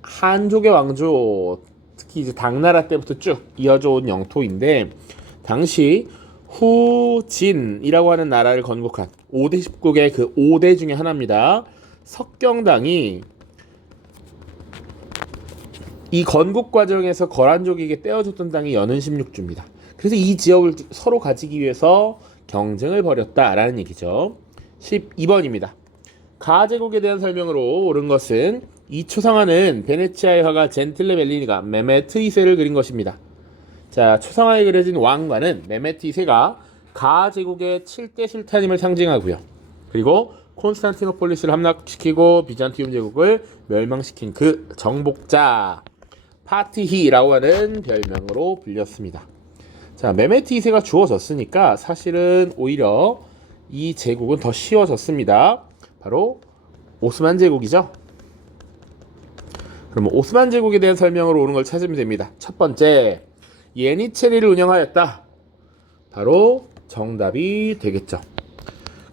한족의 왕조, 특히 이제 당나라 때부터 쭉 이어져 온 영토인데, 당시 후진이라고 하는 나라를 건국한 5대 19개 그 5대 중에 하나입니다. 석경당이 이 건국 과정에서 거란족에게 떼어줬던 땅이 연운 16주입니다. 그래서 이 지역을 서로 가지기 위해서 경쟁을 벌였다라는 얘기죠. 12번입니다. 가제국에 대한 설명으로 옳은 것은 이 초상화는 베네치아의 화가 젠틀레 벨리니가 메메트 2세를 그린 것입니다. 자, 초상화에 그려진 왕관은 메메트 2세가 가제국의 7대 술타님을 상징하고요. 그리고 콘스탄티노폴리스를 함락시키고 비잔티움 제국을 멸망시킨 그 정복자 파티히라고 하는 별명으로 불렸습니다. 자, 메메트 2세가 주어졌으니까 사실은 오히려 이 제국은 더 쉬워졌습니다. 바로 오스만 제국이죠. 그러면 오스만 제국에 대한 설명으로 옳은 걸 찾으면 됩니다. 첫 번째, 예니체리를 운영하였다. 바로 정답이 되겠죠.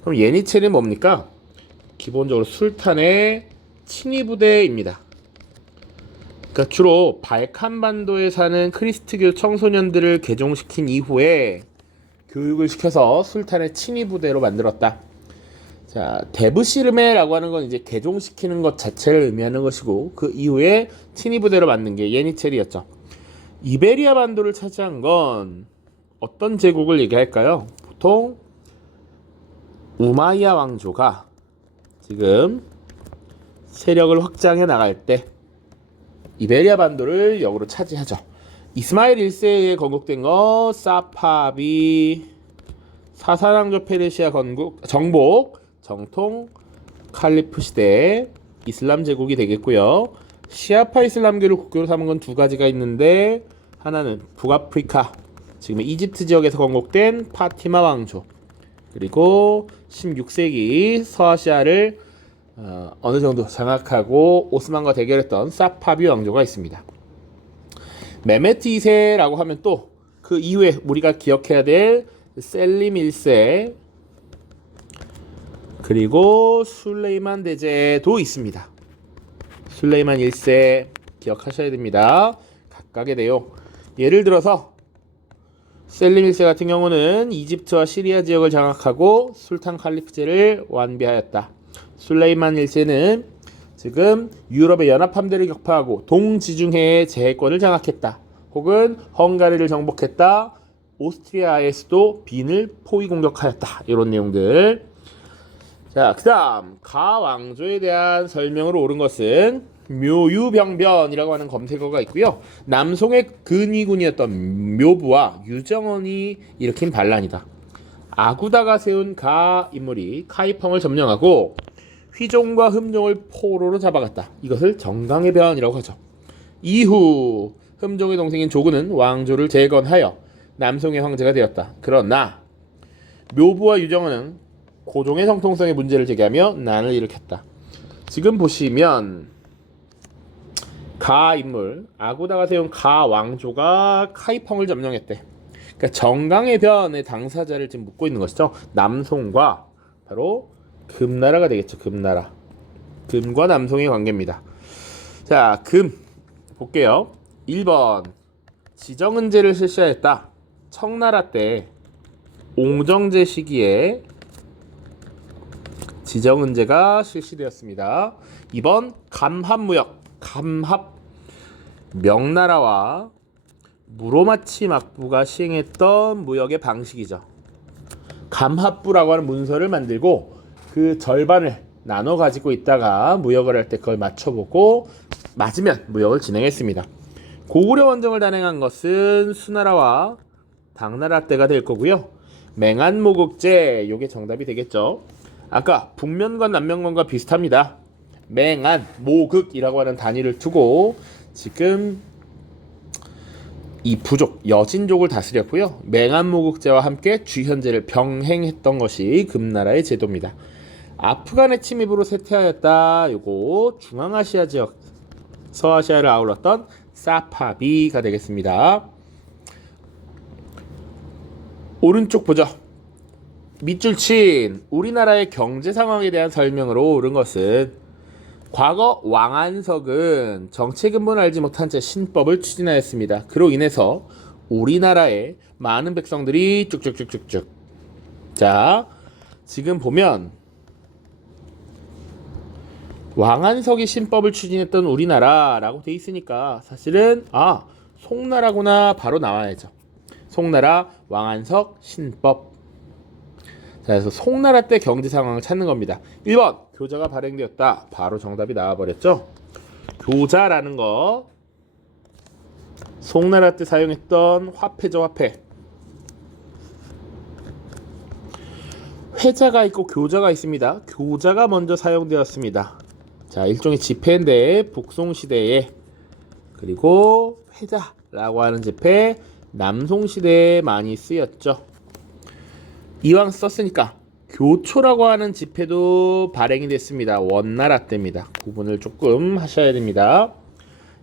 그럼 예니체리는 뭡니까? 기본적으로 술탄의 친위부대입니다. 그러니까 주로 발칸반도에 사는 크리스트교 청소년들을 개종시킨 이후에 교육을 시켜서 술탄의 친위부대로 만들었다. 자, 데브시르메라고 하는 건 이제 개종시키는 것 자체를 의미하는 것이고, 그 이후에 친위부대로 만든 게 예니체리였죠. 이베리아 반도를 차지한 건 어떤 제국을 얘기할까요? 보통 우마이야 왕조가 지금 세력을 확장해 나갈 때 이베리아 반도를 역으로 차지하죠. 이스마일 1세에 건국된 거 사파비 사사랑조 페르시아 정복 정통 칼리프 시대 이슬람 제국이 되겠고요. 시아파 이슬람교를 국교로 삼은 건 두 가지가 있는데 하나는 북아프리카 지금 이집트 지역에서 건국된 파티마 왕조 그리고 16세기 서아시아를 어느 정도 장악하고 오스만과 대결했던 사파비 왕조가 있습니다. 메메트 2세라고 하면 또 그 이후에 우리가 기억해야 될 셀림 1세 그리고 술레이만 대제도 있습니다. 술레이만 1세 기억하셔야 됩니다. 각각의 내용 예를 들어서 셀림 1세 같은 경우는 이집트와 시리아 지역을 장악하고 술탄 칼리프제를 완비하였다. 술레이만 1세는 지금 유럽의 연합 함대를 격파하고 동지중해의 제해권을 장악했다. 혹은 헝가리를 정복했다. 오스트리아의 수도 빈을 포위 공격하였다. 이런 내용들. 자, 그 다음 가 왕조에 대한 설명으로 옳은 것은 묘유병변이라고 하는 검색어가 있고요. 남송의 근위군이었던 묘부와 유정원이 일으킨 반란이다. 아구다가 세운 가 인물이 카이펑을 점령하고 휘종과 흠종을 포로로 잡아갔다. 이것을 정강의 변이라고 하죠. 이후 흠종의 동생인 조구는 왕조를 재건하여 남송의 황제가 되었다. 그러나 묘부와 유정원은 고종의 정통성의 문제를 제기하며 난을 일으켰다. 지금 보시면 가 인물 아구다가 세운 가 왕조가 카이펑을 점령했대. 그러니까 정강의 변의 당사자를 지금 묻고 있는 것이죠. 남송과 바로 금나라가 되겠죠. 금나라. 금과 남송의 관계입니다. 자, 금 볼게요. 1번 지정은제를 실시하였다. 청나라 때 옹정제 시기에 지정은제가 실시되었습니다. 2번 감합무역. 감합 명나라와 무로마치 막부가 시행했던 무역의 방식이죠. 감합부라고 하는 문서를 만들고 그 절반을 나눠 가지고 있다가 무역을 할 때 그걸 맞춰보고 맞으면 무역을 진행했습니다. 고구려 원정을 단행한 것은 수나라와 당나라 때가 될 거고요. 맹안모국제 요게 정답이 되겠죠. 아까 북면관 남면관과 비슷합니다. 맹안 모극이라고 하는 단위를 두고 지금 이 부족 여진족을 다스렸고요. 맹안모국제와 함께 주현제를 병행했던 것이 금나라의 제도입니다. 아프간의 침입으로 쇠퇴하였다. 요거 중앙아시아 지역 서아시아를 아울렀던 사파비가 되겠습니다. 오른쪽 보죠. 밑줄 친 우리나라의 경제 상황에 대한 설명으로 옳은 것은 과거 왕안석은 정체 근본을 알지 못한 채 신법을 추진하였습니다. 그로 인해서 우리나라의 많은 백성들이 쭉쭉쭉쭉쭉. 자, 지금 보면 왕안석이 신법을 추진했던 우리나라라고 돼 있으니까 사실은 송나라구나 바로 나와야죠. 송나라 왕안석 신법. 자, 그래서 송나라 때 경제 상황을 찾는 겁니다. 1번 교자가 발행되었다. 바로 정답이 나와버렸죠. 교자라는 거 송나라 때 사용했던 화폐죠. 화폐. 회자가 있고 교자가 있습니다. 교자가 먼저 사용되었습니다. 자, 일종의 지폐인데 북송시대에 그리고 회자라고 하는 지폐 남송시대에 많이 쓰였죠. 이왕 썼으니까 교초라고 하는 지폐도 발행이 됐습니다. 원나라 때입니다. 구분을 조금 하셔야 됩니다.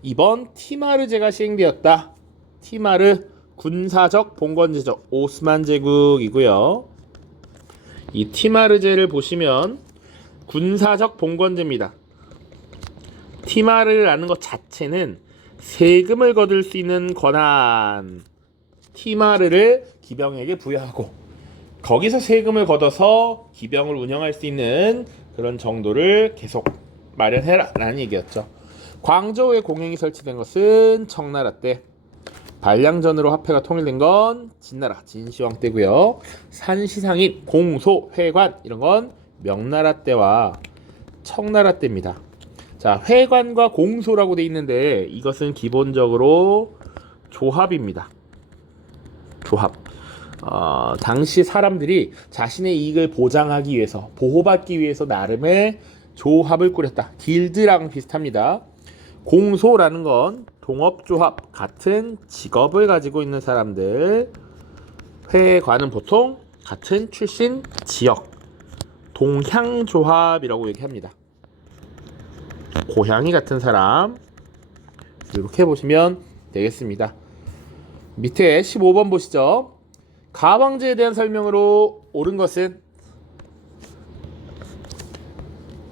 2번 티마르제가 시행되었다. 티마르 군사적 봉건제죠. 오스만 제국이고요. 이 티마르제를 보시면 군사적 봉건제입니다. 티마르라는 것 자체는 세금을 거둘 수 있는 권한 티마르를 기병에게 부여하고 거기서 세금을 걷어서 기병을 운영할 수 있는 그런 정도를 계속 마련해라 라는 얘기였죠. 광저우에 공행이 설치된 것은 청나라 때, 반량전으로 화폐가 통일된 건 진나라 진시황 때고요. 산시상인, 공소, 회관 이런 건 명나라 때와 청나라 때입니다. 자, 회관과 공소라고 돼 있는데 이것은 기본적으로 조합입니다. 조합. 당시 사람들이 자신의 이익을 보장하기 위해서, 보호받기 위해서 나름의 조합을 꾸렸다. 길드랑 비슷합니다. 공소라는 건 동업조합, 같은 직업을 가지고 있는 사람들. 회관은 보통 같은 출신 지역, 동향조합이라고 얘기합니다. 고향이 같은 사람. 이렇게 보시면 되겠습니다. 밑에 15번 보시죠. 가왕제에 대한 설명으로 옳은 것은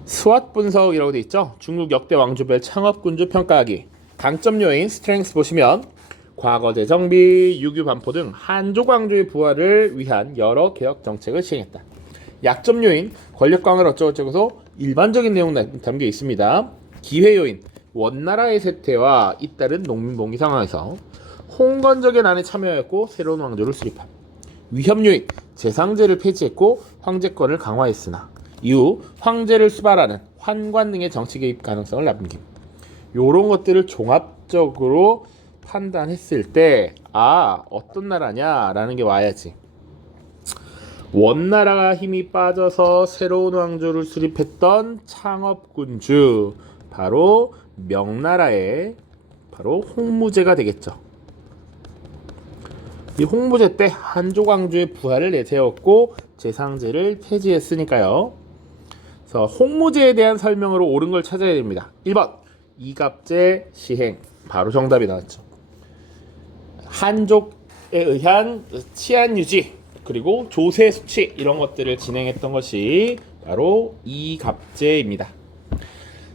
스왓 분석이라고 되어 있죠. 중국 역대 왕조별 창업군주 평가하기. 강점 요인 스트렝스 보시면 과거제 정비, 유교 반포 등 한족 왕조의 부활을 위한 여러 개혁 정책을 시행했다. 약점 요인 권력 강화를 어쩌고저쩌고서 일반적인 내용 담겨 있습니다. 기회 요인 원나라의 쇠퇴와 잇따른 농민봉기 상황에서 홍건적의 난에 참여했고 새로운 왕조를 수립함. 위험 요인 재상제를 폐지했고 황제권을 강화했으나 이후 황제를 수발하는 환관 등의 정치 개입 가능성을 남김. 요런 것들을 종합적으로 판단했을 때 어떤 나라냐라는 게 와야지. 원나라가 힘이 빠져서 새로운 왕조를 수립했던 창업군주 바로 명나라의 바로 홍무제가 되겠죠. 이 홍무제 때 한족 왕조의 부활을 내세웠고 재상제를 폐지했으니까요. 그래서 홍무제에 대한 설명으로 옳은 걸 찾아야 됩니다. 1번 이갑제 시행 바로 정답이 나왔죠. 한족에 의한 치안 유지 그리고 조세 수치 이런 것들을 진행했던 것이 바로 이갑제입니다.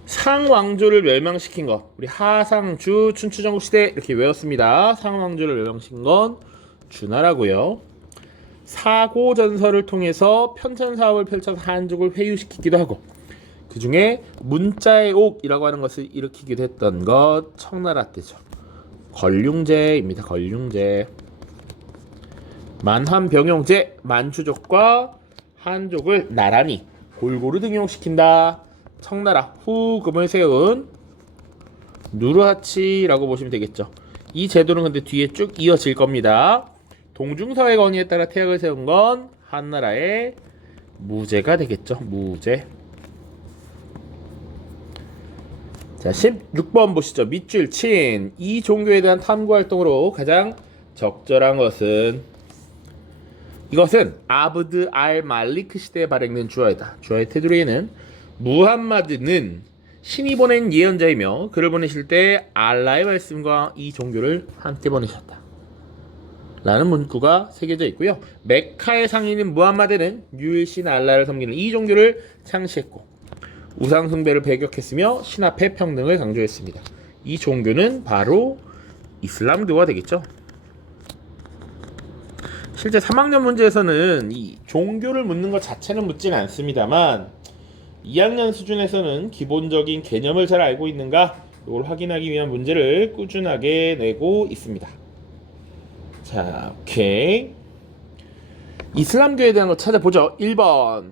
상왕조를 멸망시킨 것 우리 하상주 춘추전국 시대 이렇게 외웠습니다. 상왕조를 멸망시킨 건 주나라고요. 사고전설을 통해서 편찬사업을 펼쳐서 한족을 회유시키기도 하고 그 중에 문자의 옥이라고 하는 것을 일으키기도 했던 것 청나라 때죠. 걸륭제입니다. 걸륭제. 만환병용제 만추족과 한족을 나란히 골고루 등용시킨다. 청나라 후금을 세운 누르하치라고 보시면 되겠죠. 이 제도는 근데 뒤에 쭉 이어질 겁니다. 동중서의 건의에 따라 태학을 세운 건 한나라의 무제가 되겠죠. 무제. 자, 16번 보시죠. 밑줄 친. 이 종교에 대한 탐구 활동으로 가장 적절한 것은 이것은 아브드 알 말리크 시대에 발행된 주어이다. 주어의 테두리에는 무함마드는 신이 보낸 예언자이며 그를 보내실 때 알라의 말씀과 이 종교를 함께 보내셨다. 라는 문구가 새겨져 있고요. 메카의 상인인 무함마드는 유일신 알라를 섬기는 이 종교를 창시했고 우상 숭배를 배격했으며 신 앞의 평등을 강조했습니다. 이 종교는 바로 이슬람교가 되겠죠. 실제 3학년 문제에서는 이 종교를 묻는 것 자체는 묻지는 않습니다만 2학년 수준에서는 기본적인 개념을 잘 알고 있는가 이걸 확인하기 위한 문제를 꾸준하게 내고 있습니다. 자, 오케이. 이슬람교에 대한 거 찾아보죠. 1번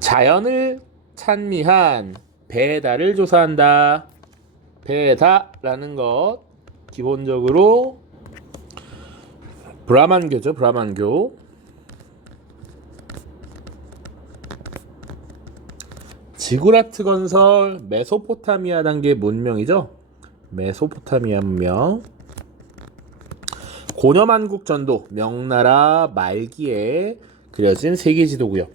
자연을 찬미한 베다를 조사한다. 베다라는 것 기본적으로 브라만교죠. 브라만교. 지구라트 건설 메소포타미아 단계 문명이죠. 메소포타미아 문명. 고려만국 전도 명나라 말기에 그려진 세계지도고요.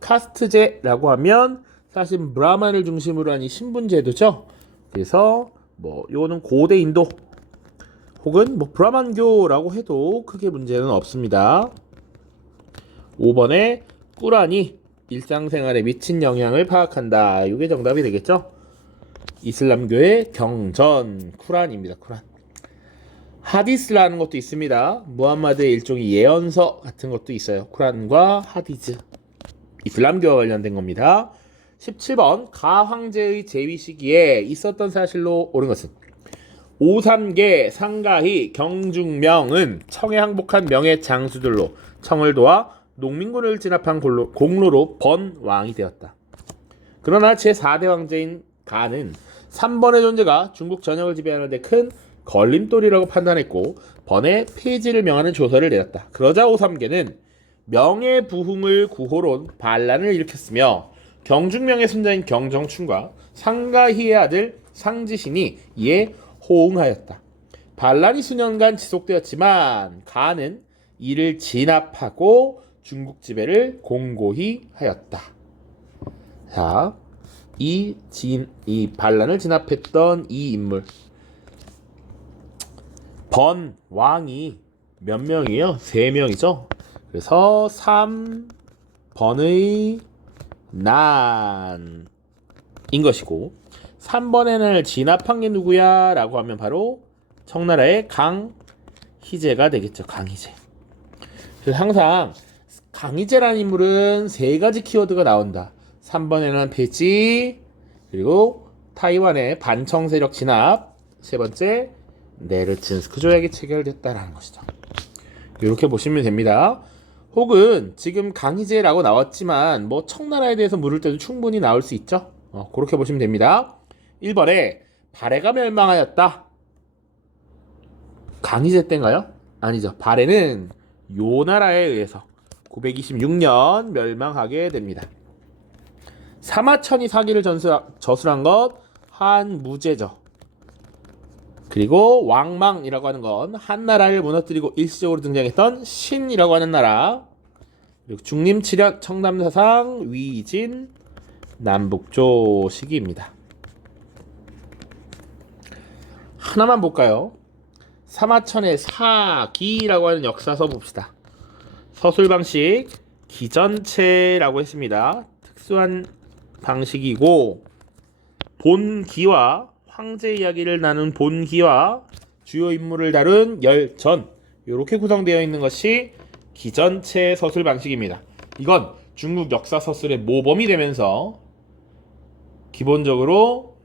카스트제라고 하면 사실 브라만을 중심으로 한 이 신분제도죠. 그래서 요거는 고대 인도 혹은 브라만교라고 해도 크게 문제는 없습니다. 5번에 꾸란이 일상생활에 미친 영향을 파악한다. 이게 정답이 되겠죠. 이슬람교의 경전 쿠란입니다. 쿠란. 하디스라는 것도 있습니다. 무함마드의 일종의 예언서 같은 것도 있어요. 쿠란과 하디스. 이슬람교와 관련된 겁니다. 17번 가황제의 재위 시기에 있었던 사실로 옳은 것은 오삼계, 상가희, 경중명은 청에 항복한 명의 장수들로 청을 도와 농민군을 진압한 공로로 번왕이 되었다. 그러나 제4대 황제인 가는 3번의 존재가 중국 전역을 지배하는 데 큰 걸림돌이라고 판단했고 번의 폐지를 명하는 조서를 내렸다. 그러자 오삼계는 명예부흥을 구호론 반란을 일으켰으며 경중명의 손자인 경정춘과 상가희의 아들 상지신이 이에 호응하였다. 반란이 수년간 지속되었지만 가는 이를 진압하고 중국 지배를 공고히 하였다. 자, 이 반란을 진압했던 이 인물 번왕이 몇 명이에요? 3명이죠. 그래서 3번의 난인 것이고 3번의 난을 진압한 게 누구야? 라고 하면 바로 청나라의 강희제가 되겠죠. 강희제. 그래서 항상 강희제라는 인물은 3가지 키워드가 나온다. 3번의 난 폐지, 그리고 타이완의 반청 세력 진압, 3번째 네르친스크 조약이 체결됐다라는 것이죠. 이렇게 보시면 됩니다. 혹은 지금 강희제라고 나왔지만 뭐 청나라에 대해서 물을 때도 충분히 나올 수 있죠. 그렇게 보시면 됩니다. 1번에 발해가 멸망하였다. 강희제 때인가요? 아니죠. 발해는 요나라에 의해서 926년 멸망하게 됩니다. 사마천이 사기를 저술한 것 한무제죠. 그리고 왕망이라고 하는 건 한나라를 무너뜨리고 일시적으로 등장했던 신이라고 하는 나라. 그리고 중림칠현 청남사상 위진 남북조 시기입니다. 하나만 볼까요? 사마천의 사기라고 하는 역사서 봅시다. 서술 방식 기전체라고 했습니다. 특수한 방식이고 본기와 황제 이야기를 나눈 본기와 주요 인물을 다룬 열전 이렇게 구성되어 있는 것이 기전체 서술 방식입니다. 이건 중국 역사 서술의 모범이 되면서 기본적으로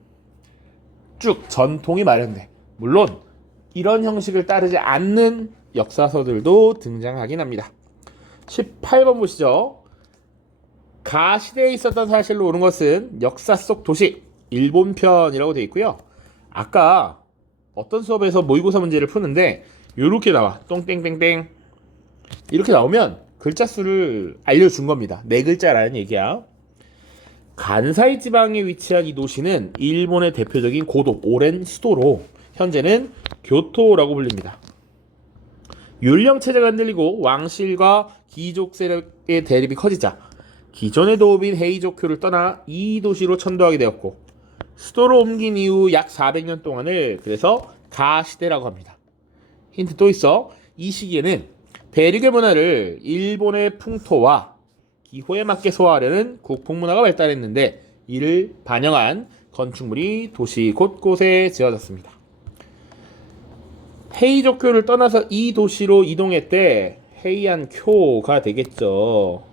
쭉 전통이 마련돼. 물론 이런 형식을 따르지 않는 역사서들도 등장하긴 합니다. 18번 보시죠. 가 시대에 있었던 사실로 옳은 것은 역사 속 도시 일본편이라고 되어 있고요. 아까 어떤 수업에서 모의고사 문제를 푸는데 이렇게 나와. 똥땡땡땡 이렇게 나오면 글자 수를 알려준 겁니다. 4글자라는 얘기야. 간사이 지방에 위치한 이 도시는 일본의 대표적인 고도, 오랜 수도로 현재는 교토라고 불립니다. 율령 체제가 흔들리고 왕실과 귀족 세력의 대립이 커지자 기존의 도읍인 헤이조쿄를 떠나 이 도시로 천도하게 되었고 수도로 옮긴 이후 약 400년 동안을 그래서 가시대라고 합니다. 힌트 또 있어. 이 시기에는 대륙의 문화를 일본의 풍토와 기호에 맞게 소화하려는 국풍문화가 발달했는데 이를 반영한 건축물이 도시 곳곳에 지어졌습니다. 헤이조쿄를 떠나서 이 도시로 이동했대 헤이안쿄가 되겠죠.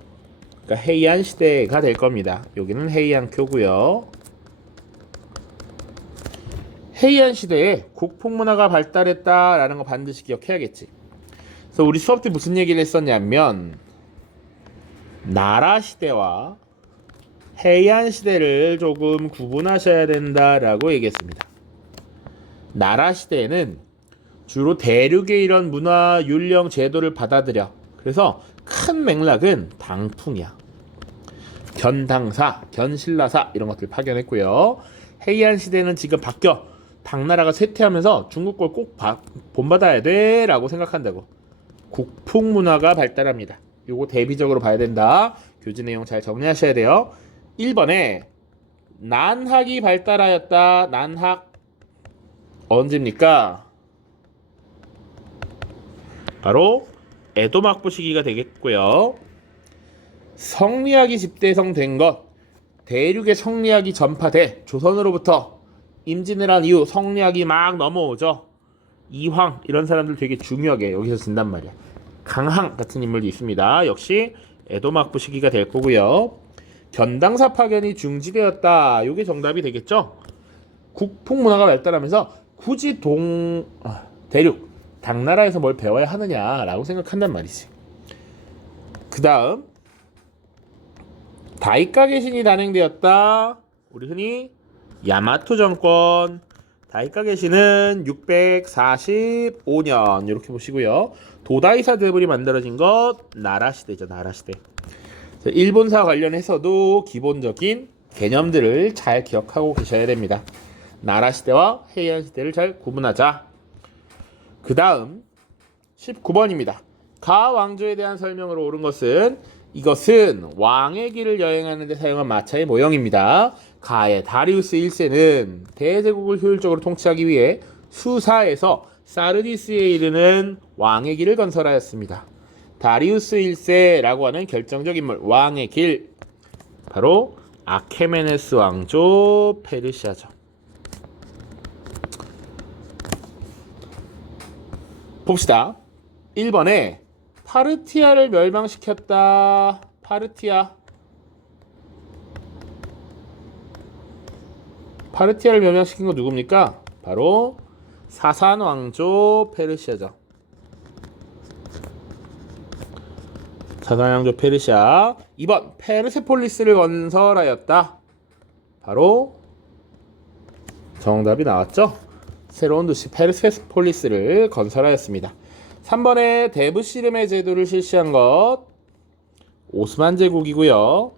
그러니까 헤이안 시대가 될 겁니다. 여기는 헤이안쿄고요. 헤이안 시대에 국풍문화가 발달했다라는 거 반드시 기억해야겠지. 그래서 우리 수업 때 무슨 얘기를 했었냐면 나라 시대와 헤이안 시대를 조금 구분하셔야 된다라고 얘기했습니다. 나라 시대에는 주로 대륙의 이런 문화, 율령, 제도를 받아들여. 그래서 큰 맥락은 당풍이야. 견당사, 견신라사 이런 것들 파견했고요. 헤이안 시대는 지금 바뀌어. 당나라가 쇠퇴하면서 중국 걸 꼭 본받아야 돼 라고 생각한다고. 국풍문화가 발달합니다. 요거 대비적으로 봐야 된다. 교재 내용 잘 정리하셔야 돼요. 1번에 난학이 발달하였다. 난학 언제입니까? 바로 에도 막부 시기가 되겠고요. 성리학이 집대성된 것, 대륙의 성리학이 전파돼 조선으로부터 임진왜란 한 이후 성리학이 막 넘어오죠. 이황 이런 사람들 되게 중요하게 여기서 쓴단 말이야. 강항 같은 인물도 있습니다. 역시 에도 막부 시기가 될 거고요. 견당사 파견이 중지되었다. 이게 정답이 되겠죠. 국풍문화가 발달하면서 굳이 대륙 당나라에서 뭘 배워야 하느냐라고 생각한단 말이지. 그 다음 다이카 개신이 단행되었다. 우리 흔히 야마토 정권. 다이카 개신은 645년 이렇게 보시고요. 도다이사 대불이 만들어진 것 나라 시대죠. 나라 시대. 일본사 관련해서도 기본적인 개념들을 잘 기억하고 계셔야 됩니다. 나라 시대와 해이안 시대를 잘 구분하자. 그 다음 19번입니다. 가 왕조에 대한 설명으로 옳은 것은 이것은 왕의 길을 여행하는 데 사용한 마차의 모형입니다. 가의 다리우스 1세는 대제국을 효율적으로 통치하기 위해 수사에서 사르디스에 이르는 왕의 길을 건설하였습니다. 다리우스 1세라고 하는 결정적 인물 왕의 길 바로 아케메네스 왕조 페르시아죠. 봅시다. 1번에 파르티아를 멸망시켰다. 파르티아를 멸망시킨 건 누굽니까? 바로 사산 왕조 페르시아죠. 사산 왕조 페르시아. 2번 페르세폴리스를 건설하였다. 바로 정답이 나왔죠. 새로운 도시 페르세폴리스를 건설하였습니다. 3번에 데브시름의 제도를 실시한 것 오스만 제국이고요.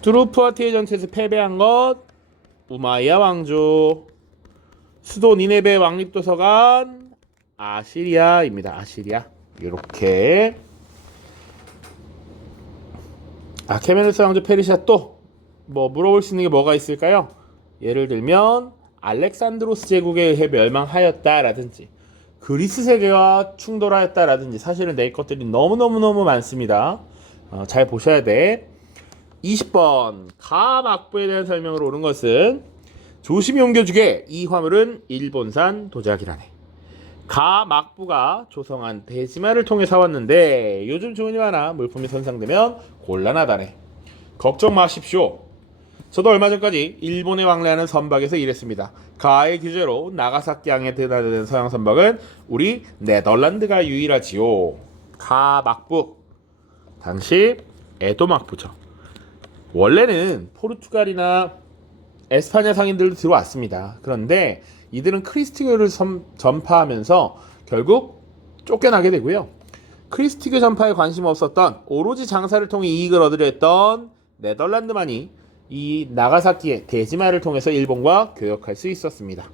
투르프와티의 전투에서 패배한 것 우마이야 왕조. 수도 니네베 왕립도서관 아시리아입니다. 아시리아. 이렇게 아케메네스 왕조 페르시아 또 뭐 물어볼 수 있는 게 뭐가 있을까요? 예를 들면 알렉산드로스 제국에 의해 멸망하였다라든지 그리스 세계와 충돌하였다라든지 사실은 낼 것들이 너무너무 많습니다. 잘 보셔야 돼. 20번 가 막부에 대한 설명으로 옳은 것은 조심히 옮겨주게 이 화물은 일본산 도자기라네. 가 막부가 조성한 대지마를 통해 사왔는데 요즘 주문이 많아 물품이 손상되면 곤란하다네. 걱정 마십시오. 저도 얼마 전까지 일본에 왕래하는 선박에서 일했습니다. 가의 규제로 나가사키항에 드나드는 서양 선박은 우리 네덜란드가 유일하지요. 가 막부 당시 에도 막부죠. 원래는 포르투갈이나 에스파냐 상인들도 들어왔습니다. 그런데 이들은 크리스티교를 전파하면서 결국 쫓겨나게 되고요. 크리스티교 전파에 관심 없었던 오로지 장사를 통해 이익을 얻으려 했던 네덜란드만이 이 나가사키의 대지마를 통해서 일본과 교역할 수 있었습니다.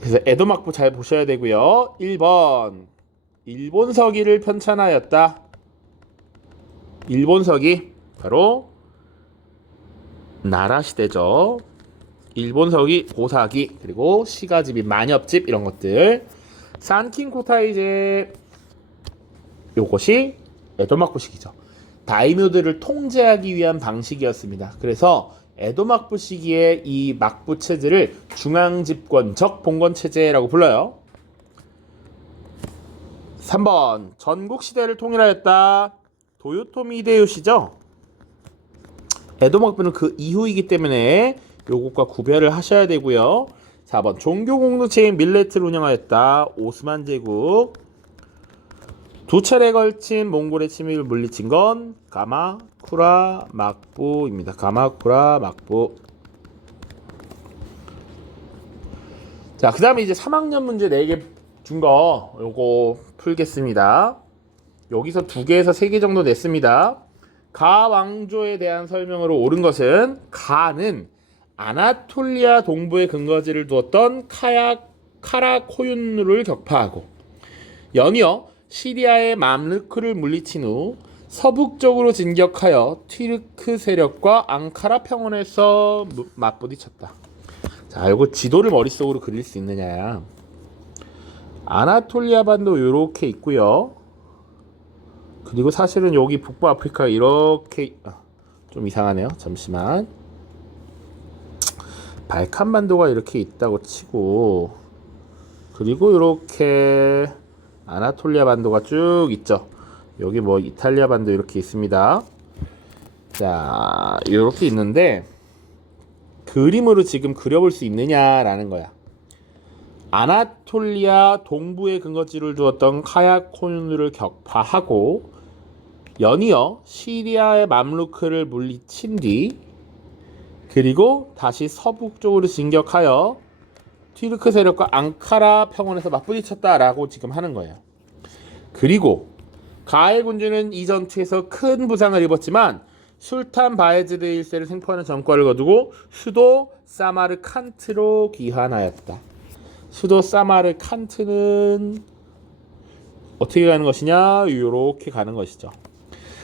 그래서 에도 막부 잘 보셔야 되고요. 1번 일본 서기를 편찬하였다. 일본 서기 바로 나라 시대죠. 일본 서기 고사기 그리고 시가집이 만엽집 이런 것들. 산킹코타이제 요것이 에도 막부 시기죠. 다이묘들을 통제하기 위한 방식이었습니다. 그래서 에도 막부 시기에 이 막부 체제를 중앙집권적 봉건 체제라고 불러요. 3번 전국 시대를 통일하였다. 도요토미 히데요시죠. 에도 막부는 그 이후이기 때문에 요것과 구별을 하셔야 되고요. 4번 종교 공동체인 밀레트를 운영하였다. 오스만 제국. 두 차례에 걸친 몽골의 침입을 물리친 건 가마쿠라 막부입니다. 가마쿠라 막부. 자, 그 다음에 이제 3학년 문제 4개 준 거 요거 풀겠습니다. 여기서 2개에서 3개 정도 냈습니다. 가 왕조에 대한 설명으로 옳은 것은 가는 아나톨리아 동부에 근거지를 두었던 카라코윤루를 격파하고 연이어 시리아의 맘르크를 물리친 후 서북쪽으로 진격하여 튀르크 세력과 앙카라 평원에서 맞부딪혔다. 자, 이거 지도를 머릿속으로 그릴 수 있느냐야. 아나톨리아 반도 요렇게 있고요. 그리고 사실은 여기 북부 아프리카 이렇게 좀 이상하네요. 잠시만. 발칸 반도가 이렇게 있다고 치고 그리고 이렇게 아나톨리아 반도가 쭉 있죠. 여기 뭐 이탈리아 반도 이렇게 있습니다. 자, 이렇게 있는데 그림으로 지금 그려볼 수 있느냐라는 거야. 아나톨리아 동부에 근거지를 두었던 카야코누를 격파하고 연이어 시리아의 맘루크를 물리친 뒤 그리고 다시 서북쪽으로 진격하여 튀르크 세력과 앙카라 평원에서 맞부딪혔다라고 지금 하는 거예요. 그리고 가의 군주는 이 전투에서 큰 부상을 입었지만 술탄 바예즈드 1세를 생포하는 전과를 거두고 수도 사마르칸트로 귀환하였다. 수도 사마르칸트는 어떻게 가는 것이냐? 이렇게 가는 것이죠.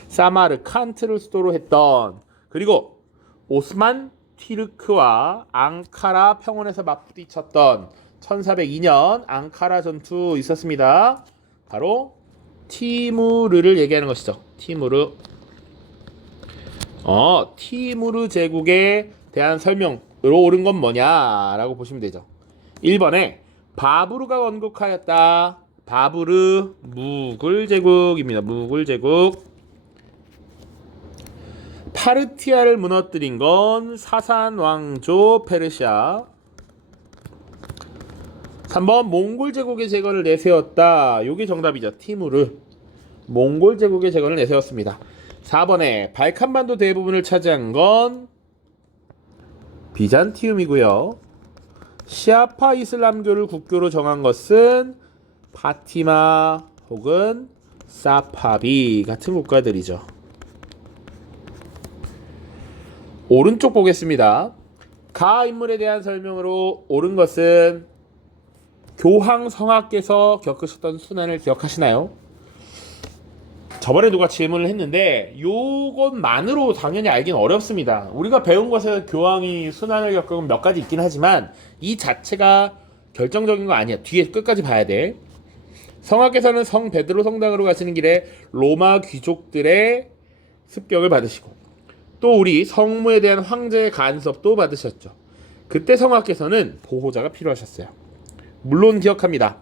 사마르칸트를 수도로 했던, 그리고 오스만 튀르크와 앙카라 평원에서 맞부딪혔던 1402년 앙카라 전투 있었습니다. 바로 티무르를 얘기하는 것이죠. 티무르. 티무르 제국에 대한 설명으로 옳은 건 뭐냐라고 보시면 되죠. 1번에 바부르가 건국하였다. 바부르 무굴 제국입니다. 무굴 제국. 파르티아를 무너뜨린 건 사산 왕조 페르시아. 3번 몽골 제국의 재건을 내세웠다. 요게 정답이죠. 티무르. 몽골 제국의 재건을 내세웠습니다. 4번에 발칸반도 대부분을 차지한 건 비잔티움이고요. 시아파 이슬람교를 국교로 정한 것은 파티마 혹은 사파비 같은 국가들이죠. 오른쪽 보겠습니다. 가 인물에 대한 설명으로 옳은 것은 교황 성하께서 겪으셨던 순환을 기억하시나요? 저번에 누가 질문을 했는데 요것만으로 당연히 알긴 어렵습니다. 우리가 배운 것은 교황이 순환을 겪은 몇 가지 있긴 하지만 이 자체가 결정적인 거 아니야. 뒤에 끝까지 봐야 돼. 성하께서는 성 베드로 성당으로 가시는 길에 로마 귀족들의 습격을 받으시고 또 우리 성무에 대한 황제의 간섭도 받으셨죠. 그때 성하께서는 보호자가 필요하셨어요. 물론 기억합니다.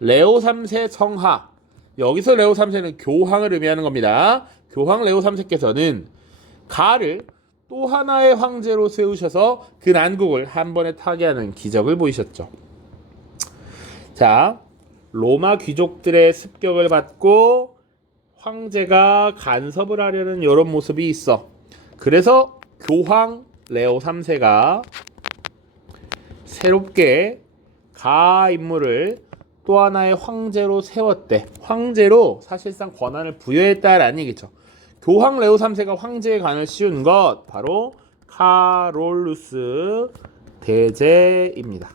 레오 3세 성하. 여기서 레오 3세는 교황을 의미하는 겁니다. 교황 레오 3세께서는 가를 또 하나의 황제로 세우셔서 그 난국을 한 번에 타개하는 기적을 보이셨죠. 자, 로마 귀족들의 습격을 받고 황제가 간섭을 하려는 이런 모습이 있어. 그래서 교황 레오 3세가 새롭게 가 인물을 또 하나의 황제로 세웠대. 황제로 사실상 권한을 부여했다라는 얘기죠. 교황 레오 3세가 황제의 관을 씌운 것 바로 카롤루스 대제입니다.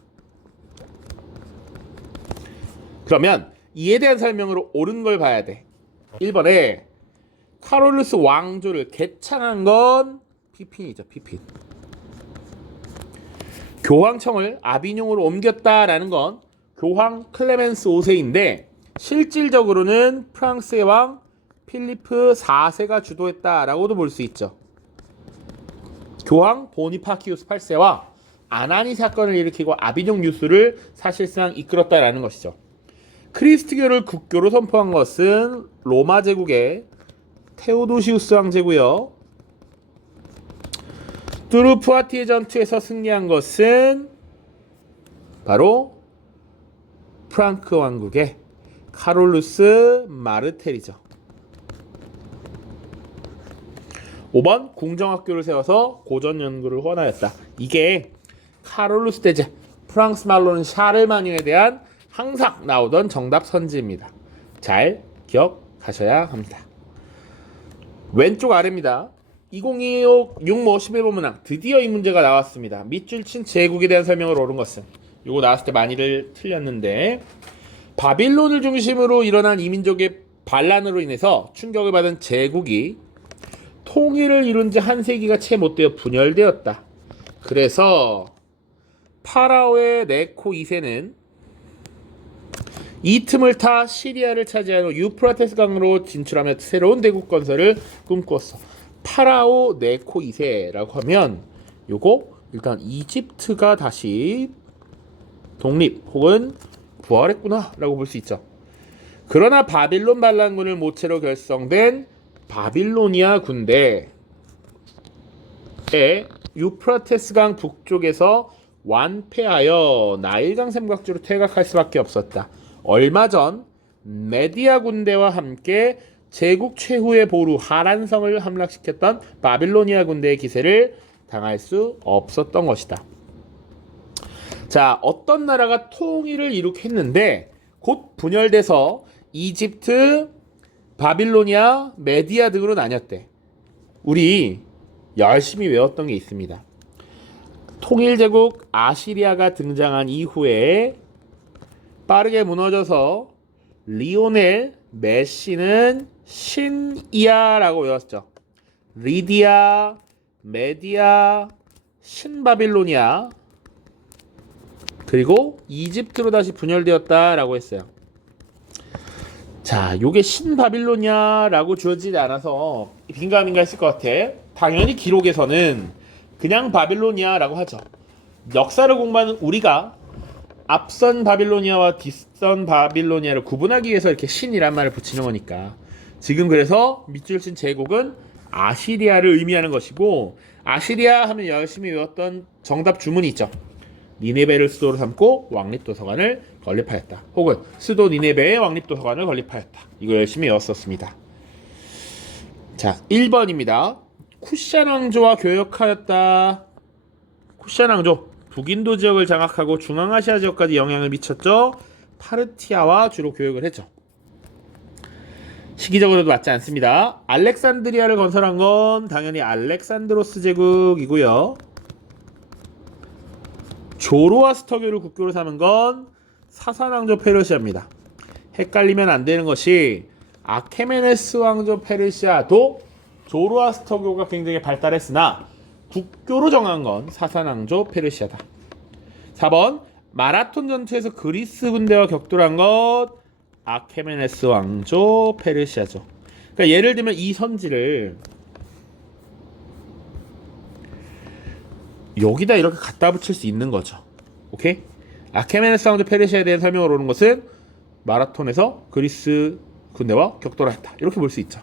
그러면 이에 대한 설명으로 옳은 걸 봐야 돼. 1번에 카롤루스 왕조를 개창한 건 피핀이죠. 피핀. 교황청을 아비뇽으로 옮겼다라는 건 교황 클레멘스 5세인데 실질적으로는 프랑스의 왕 필리프 4세가 주도했다라고도 볼 수 있죠. 교황 보니파키우스 8세와 아나니 사건을 일으키고 아비뇽 유수를 사실상 이끌었다라는 것이죠. 크리스트교를 국교로 선포한 것은 로마 제국의 테오도시우스 황제고요. 뚜르푸아티에 전투에서 승리한 것은 바로 프랑크 왕국의 카롤루스 마르텔이죠. 5번 궁정학교를 세워서 고전 연구를 후원하였다. 이게 카롤루스 대제, 프랑스 말로는 샤르마뉴에 대한 항상 나오던 정답 선지입니다. 잘 기억하셔야 합니다. 왼쪽 아래입니다. 2025 육모 11번 문항. 드디어 이 문제가 나왔습니다. 밑줄 친 제국에 대한 설명을 옳은 것은, 이거 나왔을 때 많이들 틀렸는데, 바빌론을 중심으로 일어난 이민족의 반란으로 인해서 충격을 받은 제국이 통일을 이룬 지 한 세기가 채 못 되어 분열되었다. 그래서 파라오의 네코 2세는 이 틈을 타 시리아를 차지한 후 유프라테스 강으로 진출하며 새로운 대국 건설을 꿈꿨어. 파라오 네코 2세라고 하면 요거 일단 이집트가 다시 독립 혹은 부활했구나 라고 볼 수 있죠. 그러나 바빌론 반란군을 모체로 결성된 바빌로니아 군대에 유프라테스강 북쪽에서 완패하여 나일강 삼각주로 퇴각할 수밖에 없었다. 얼마 전 메디아 군대와 함께 제국 최후의 보루 하란성을 함락시켰던 바빌로니아 군대의 기세를 당할 수 없었던 것이다. 자, 어떤 나라가 통일을 이룩했는데 곧 분열돼서 이집트, 바빌로니아, 메디아 등으로 나뉘었대. 우리 열심히 외웠던 게 있습니다. 통일제국 아시리아가 등장한 이후에 빠르게 무너져서 리오넬 메시는 신이아라고 외웠죠. 리디아, 메디아, 신바빌로니아, 그리고 이집트로 다시 분열되었다라고 했어요. 자, 요게 신바빌로니아라고 주어지지 않아서 빈가민가 했을 것 같아. 당연히 기록에서는 그냥 바빌로니아라고 하죠. 역사를 공부하는 우리가 앞선 바빌로니아와 뒤선 바빌로니아를 구분하기 위해서 이렇게 신이란 말을 붙이는 거니까. 지금 그래서 밑줄 친 제국은 아시리아를 의미하는 것이고, 아시리아 하면 열심히 외웠던 정답 주문이 있죠. 니네베를 수도로 삼고 왕립도서관을 건립하였다. 혹은 수도 니네베에 왕립도서관을 건립하였다. 이거 열심히 외웠었습니다. 자, 1번입니다. 쿠샨 왕조와 교역하였다. 쿠샨 왕조, 북인도 지역을 장악하고 중앙아시아 지역까지 영향을 미쳤죠. 파르티아와 주로 교역을 했죠. 시기적으로도 맞지 않습니다. 알렉산드리아를 건설한 건 당연히 알렉산드로스 제국이고요. 조로아스터교를 국교로 삼은 건 사산 왕조 페르시아입니다. 헷갈리면 안 되는 것이 아케메네스 왕조 페르시아도 조로아스터교가 굉장히 발달했으나 국교로 정한 건 사산 왕조 페르시아다. 4번 마라톤 전투에서 그리스 군대와 격돌한 것 아케메네스 왕조 페르시아죠. 그러니까 예를 들면 이 선지를 여기다 이렇게 갖다 붙일 수 있는 거죠. 오케이? 아케메네스 왕조 페르시아에 대한 설명을 오는 것은 마라톤에서 그리스 군대와 격돌했다. 이렇게 볼 수 있죠.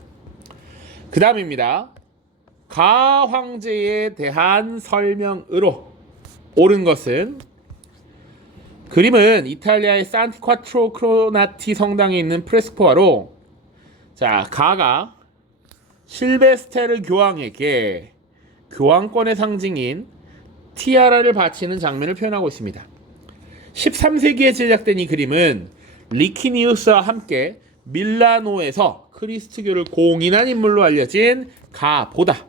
그 다음입니다. 가 황제에 대한 설명으로 옳은 것은 그림은 이탈리아의 산티콰트로 크로나티 성당에 있는 프레스코화로 자, 가가 실베스테르 교황에게 교황권의 상징인 티아라를 바치는 장면을 표현하고 있습니다. 13세기에 제작된 이 그림은 리키니우스와 함께 밀라노에서 크리스트교를 공인한 인물로 알려진 가보다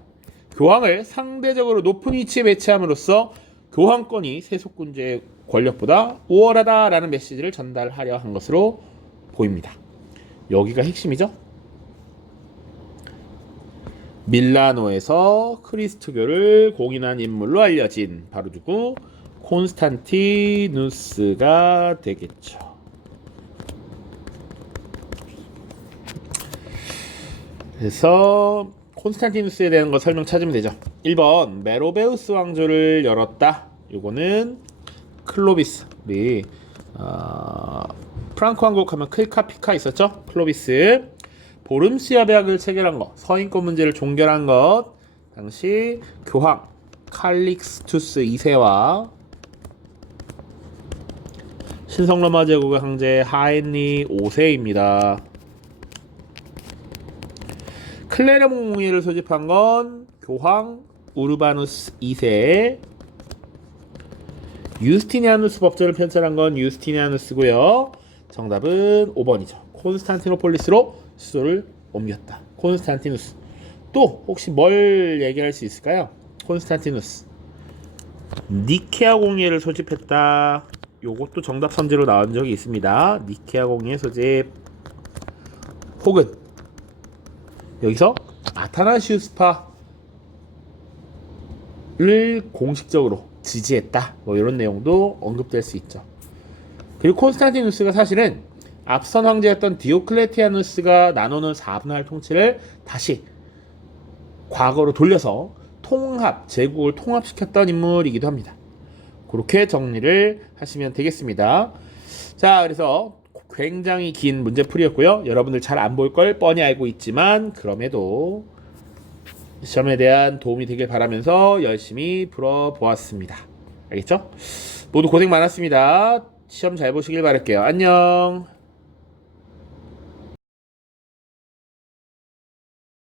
교황을 상대적으로 높은 위치에 배치함으로써 교황권이 세속군주의 권력보다 우월하다라는 메시지를 전달하려 한 것으로 보입니다. 여기가 핵심이죠. 밀라노에서 크리스트교를 공인한 인물로 알려진 바로 누구? 콘스탄티누스가 되겠죠. 그래서 콘스탄티누스에 대한 거 설명 찾으면 되죠. 1번 메로베우스 왕조를 열었다. 요거는 클로비스. 우리 프랑크 왕국 하면 클카피카 있었죠. 클로비스. 보름시아 배약을 체결한 것, 서인권 문제를 종결한 것, 당시 교황 칼릭스투스 2세와 신성로마 제국의 황제 하엔리 5세입니다. 클레르몬 공의를 소집한 건 교황 우르바누스 2세. 유스티니아누스 법전을 편찬한 건 유스티니아누스고요. 정답은 5번이죠. 콘스탄티노폴리스로 수도를 옮겼다. 콘스탄티누스. 또 혹시 뭘 얘기할 수 있을까요? 콘스탄티누스. 니케아 공의를 소집했다. 요것도 정답 선지로 나온 적이 있습니다. 니케아 공의의 소집. 혹은 여기서 아타나시우스파를 공식적으로 지지했다. 뭐 이런 내용도 언급될 수 있죠. 그리고 콘스탄티누스가 사실은 앞선 황제였던 디오클레티아누스가 나누는 4분할 통치를 다시 과거로 돌려서 제국을 통합시켰던 인물이기도 합니다. 그렇게 정리를 하시면 되겠습니다. 자, 그래서 굉장히 긴 문제풀이였고요. 여러분들 잘 안 볼 걸 뻔히 알고 있지만 그럼에도 시험에 대한 도움이 되길 바라면서 열심히 풀어보았습니다. 알겠죠? 모두 고생 많았습니다. 시험 잘 보시길 바랄게요. 안녕.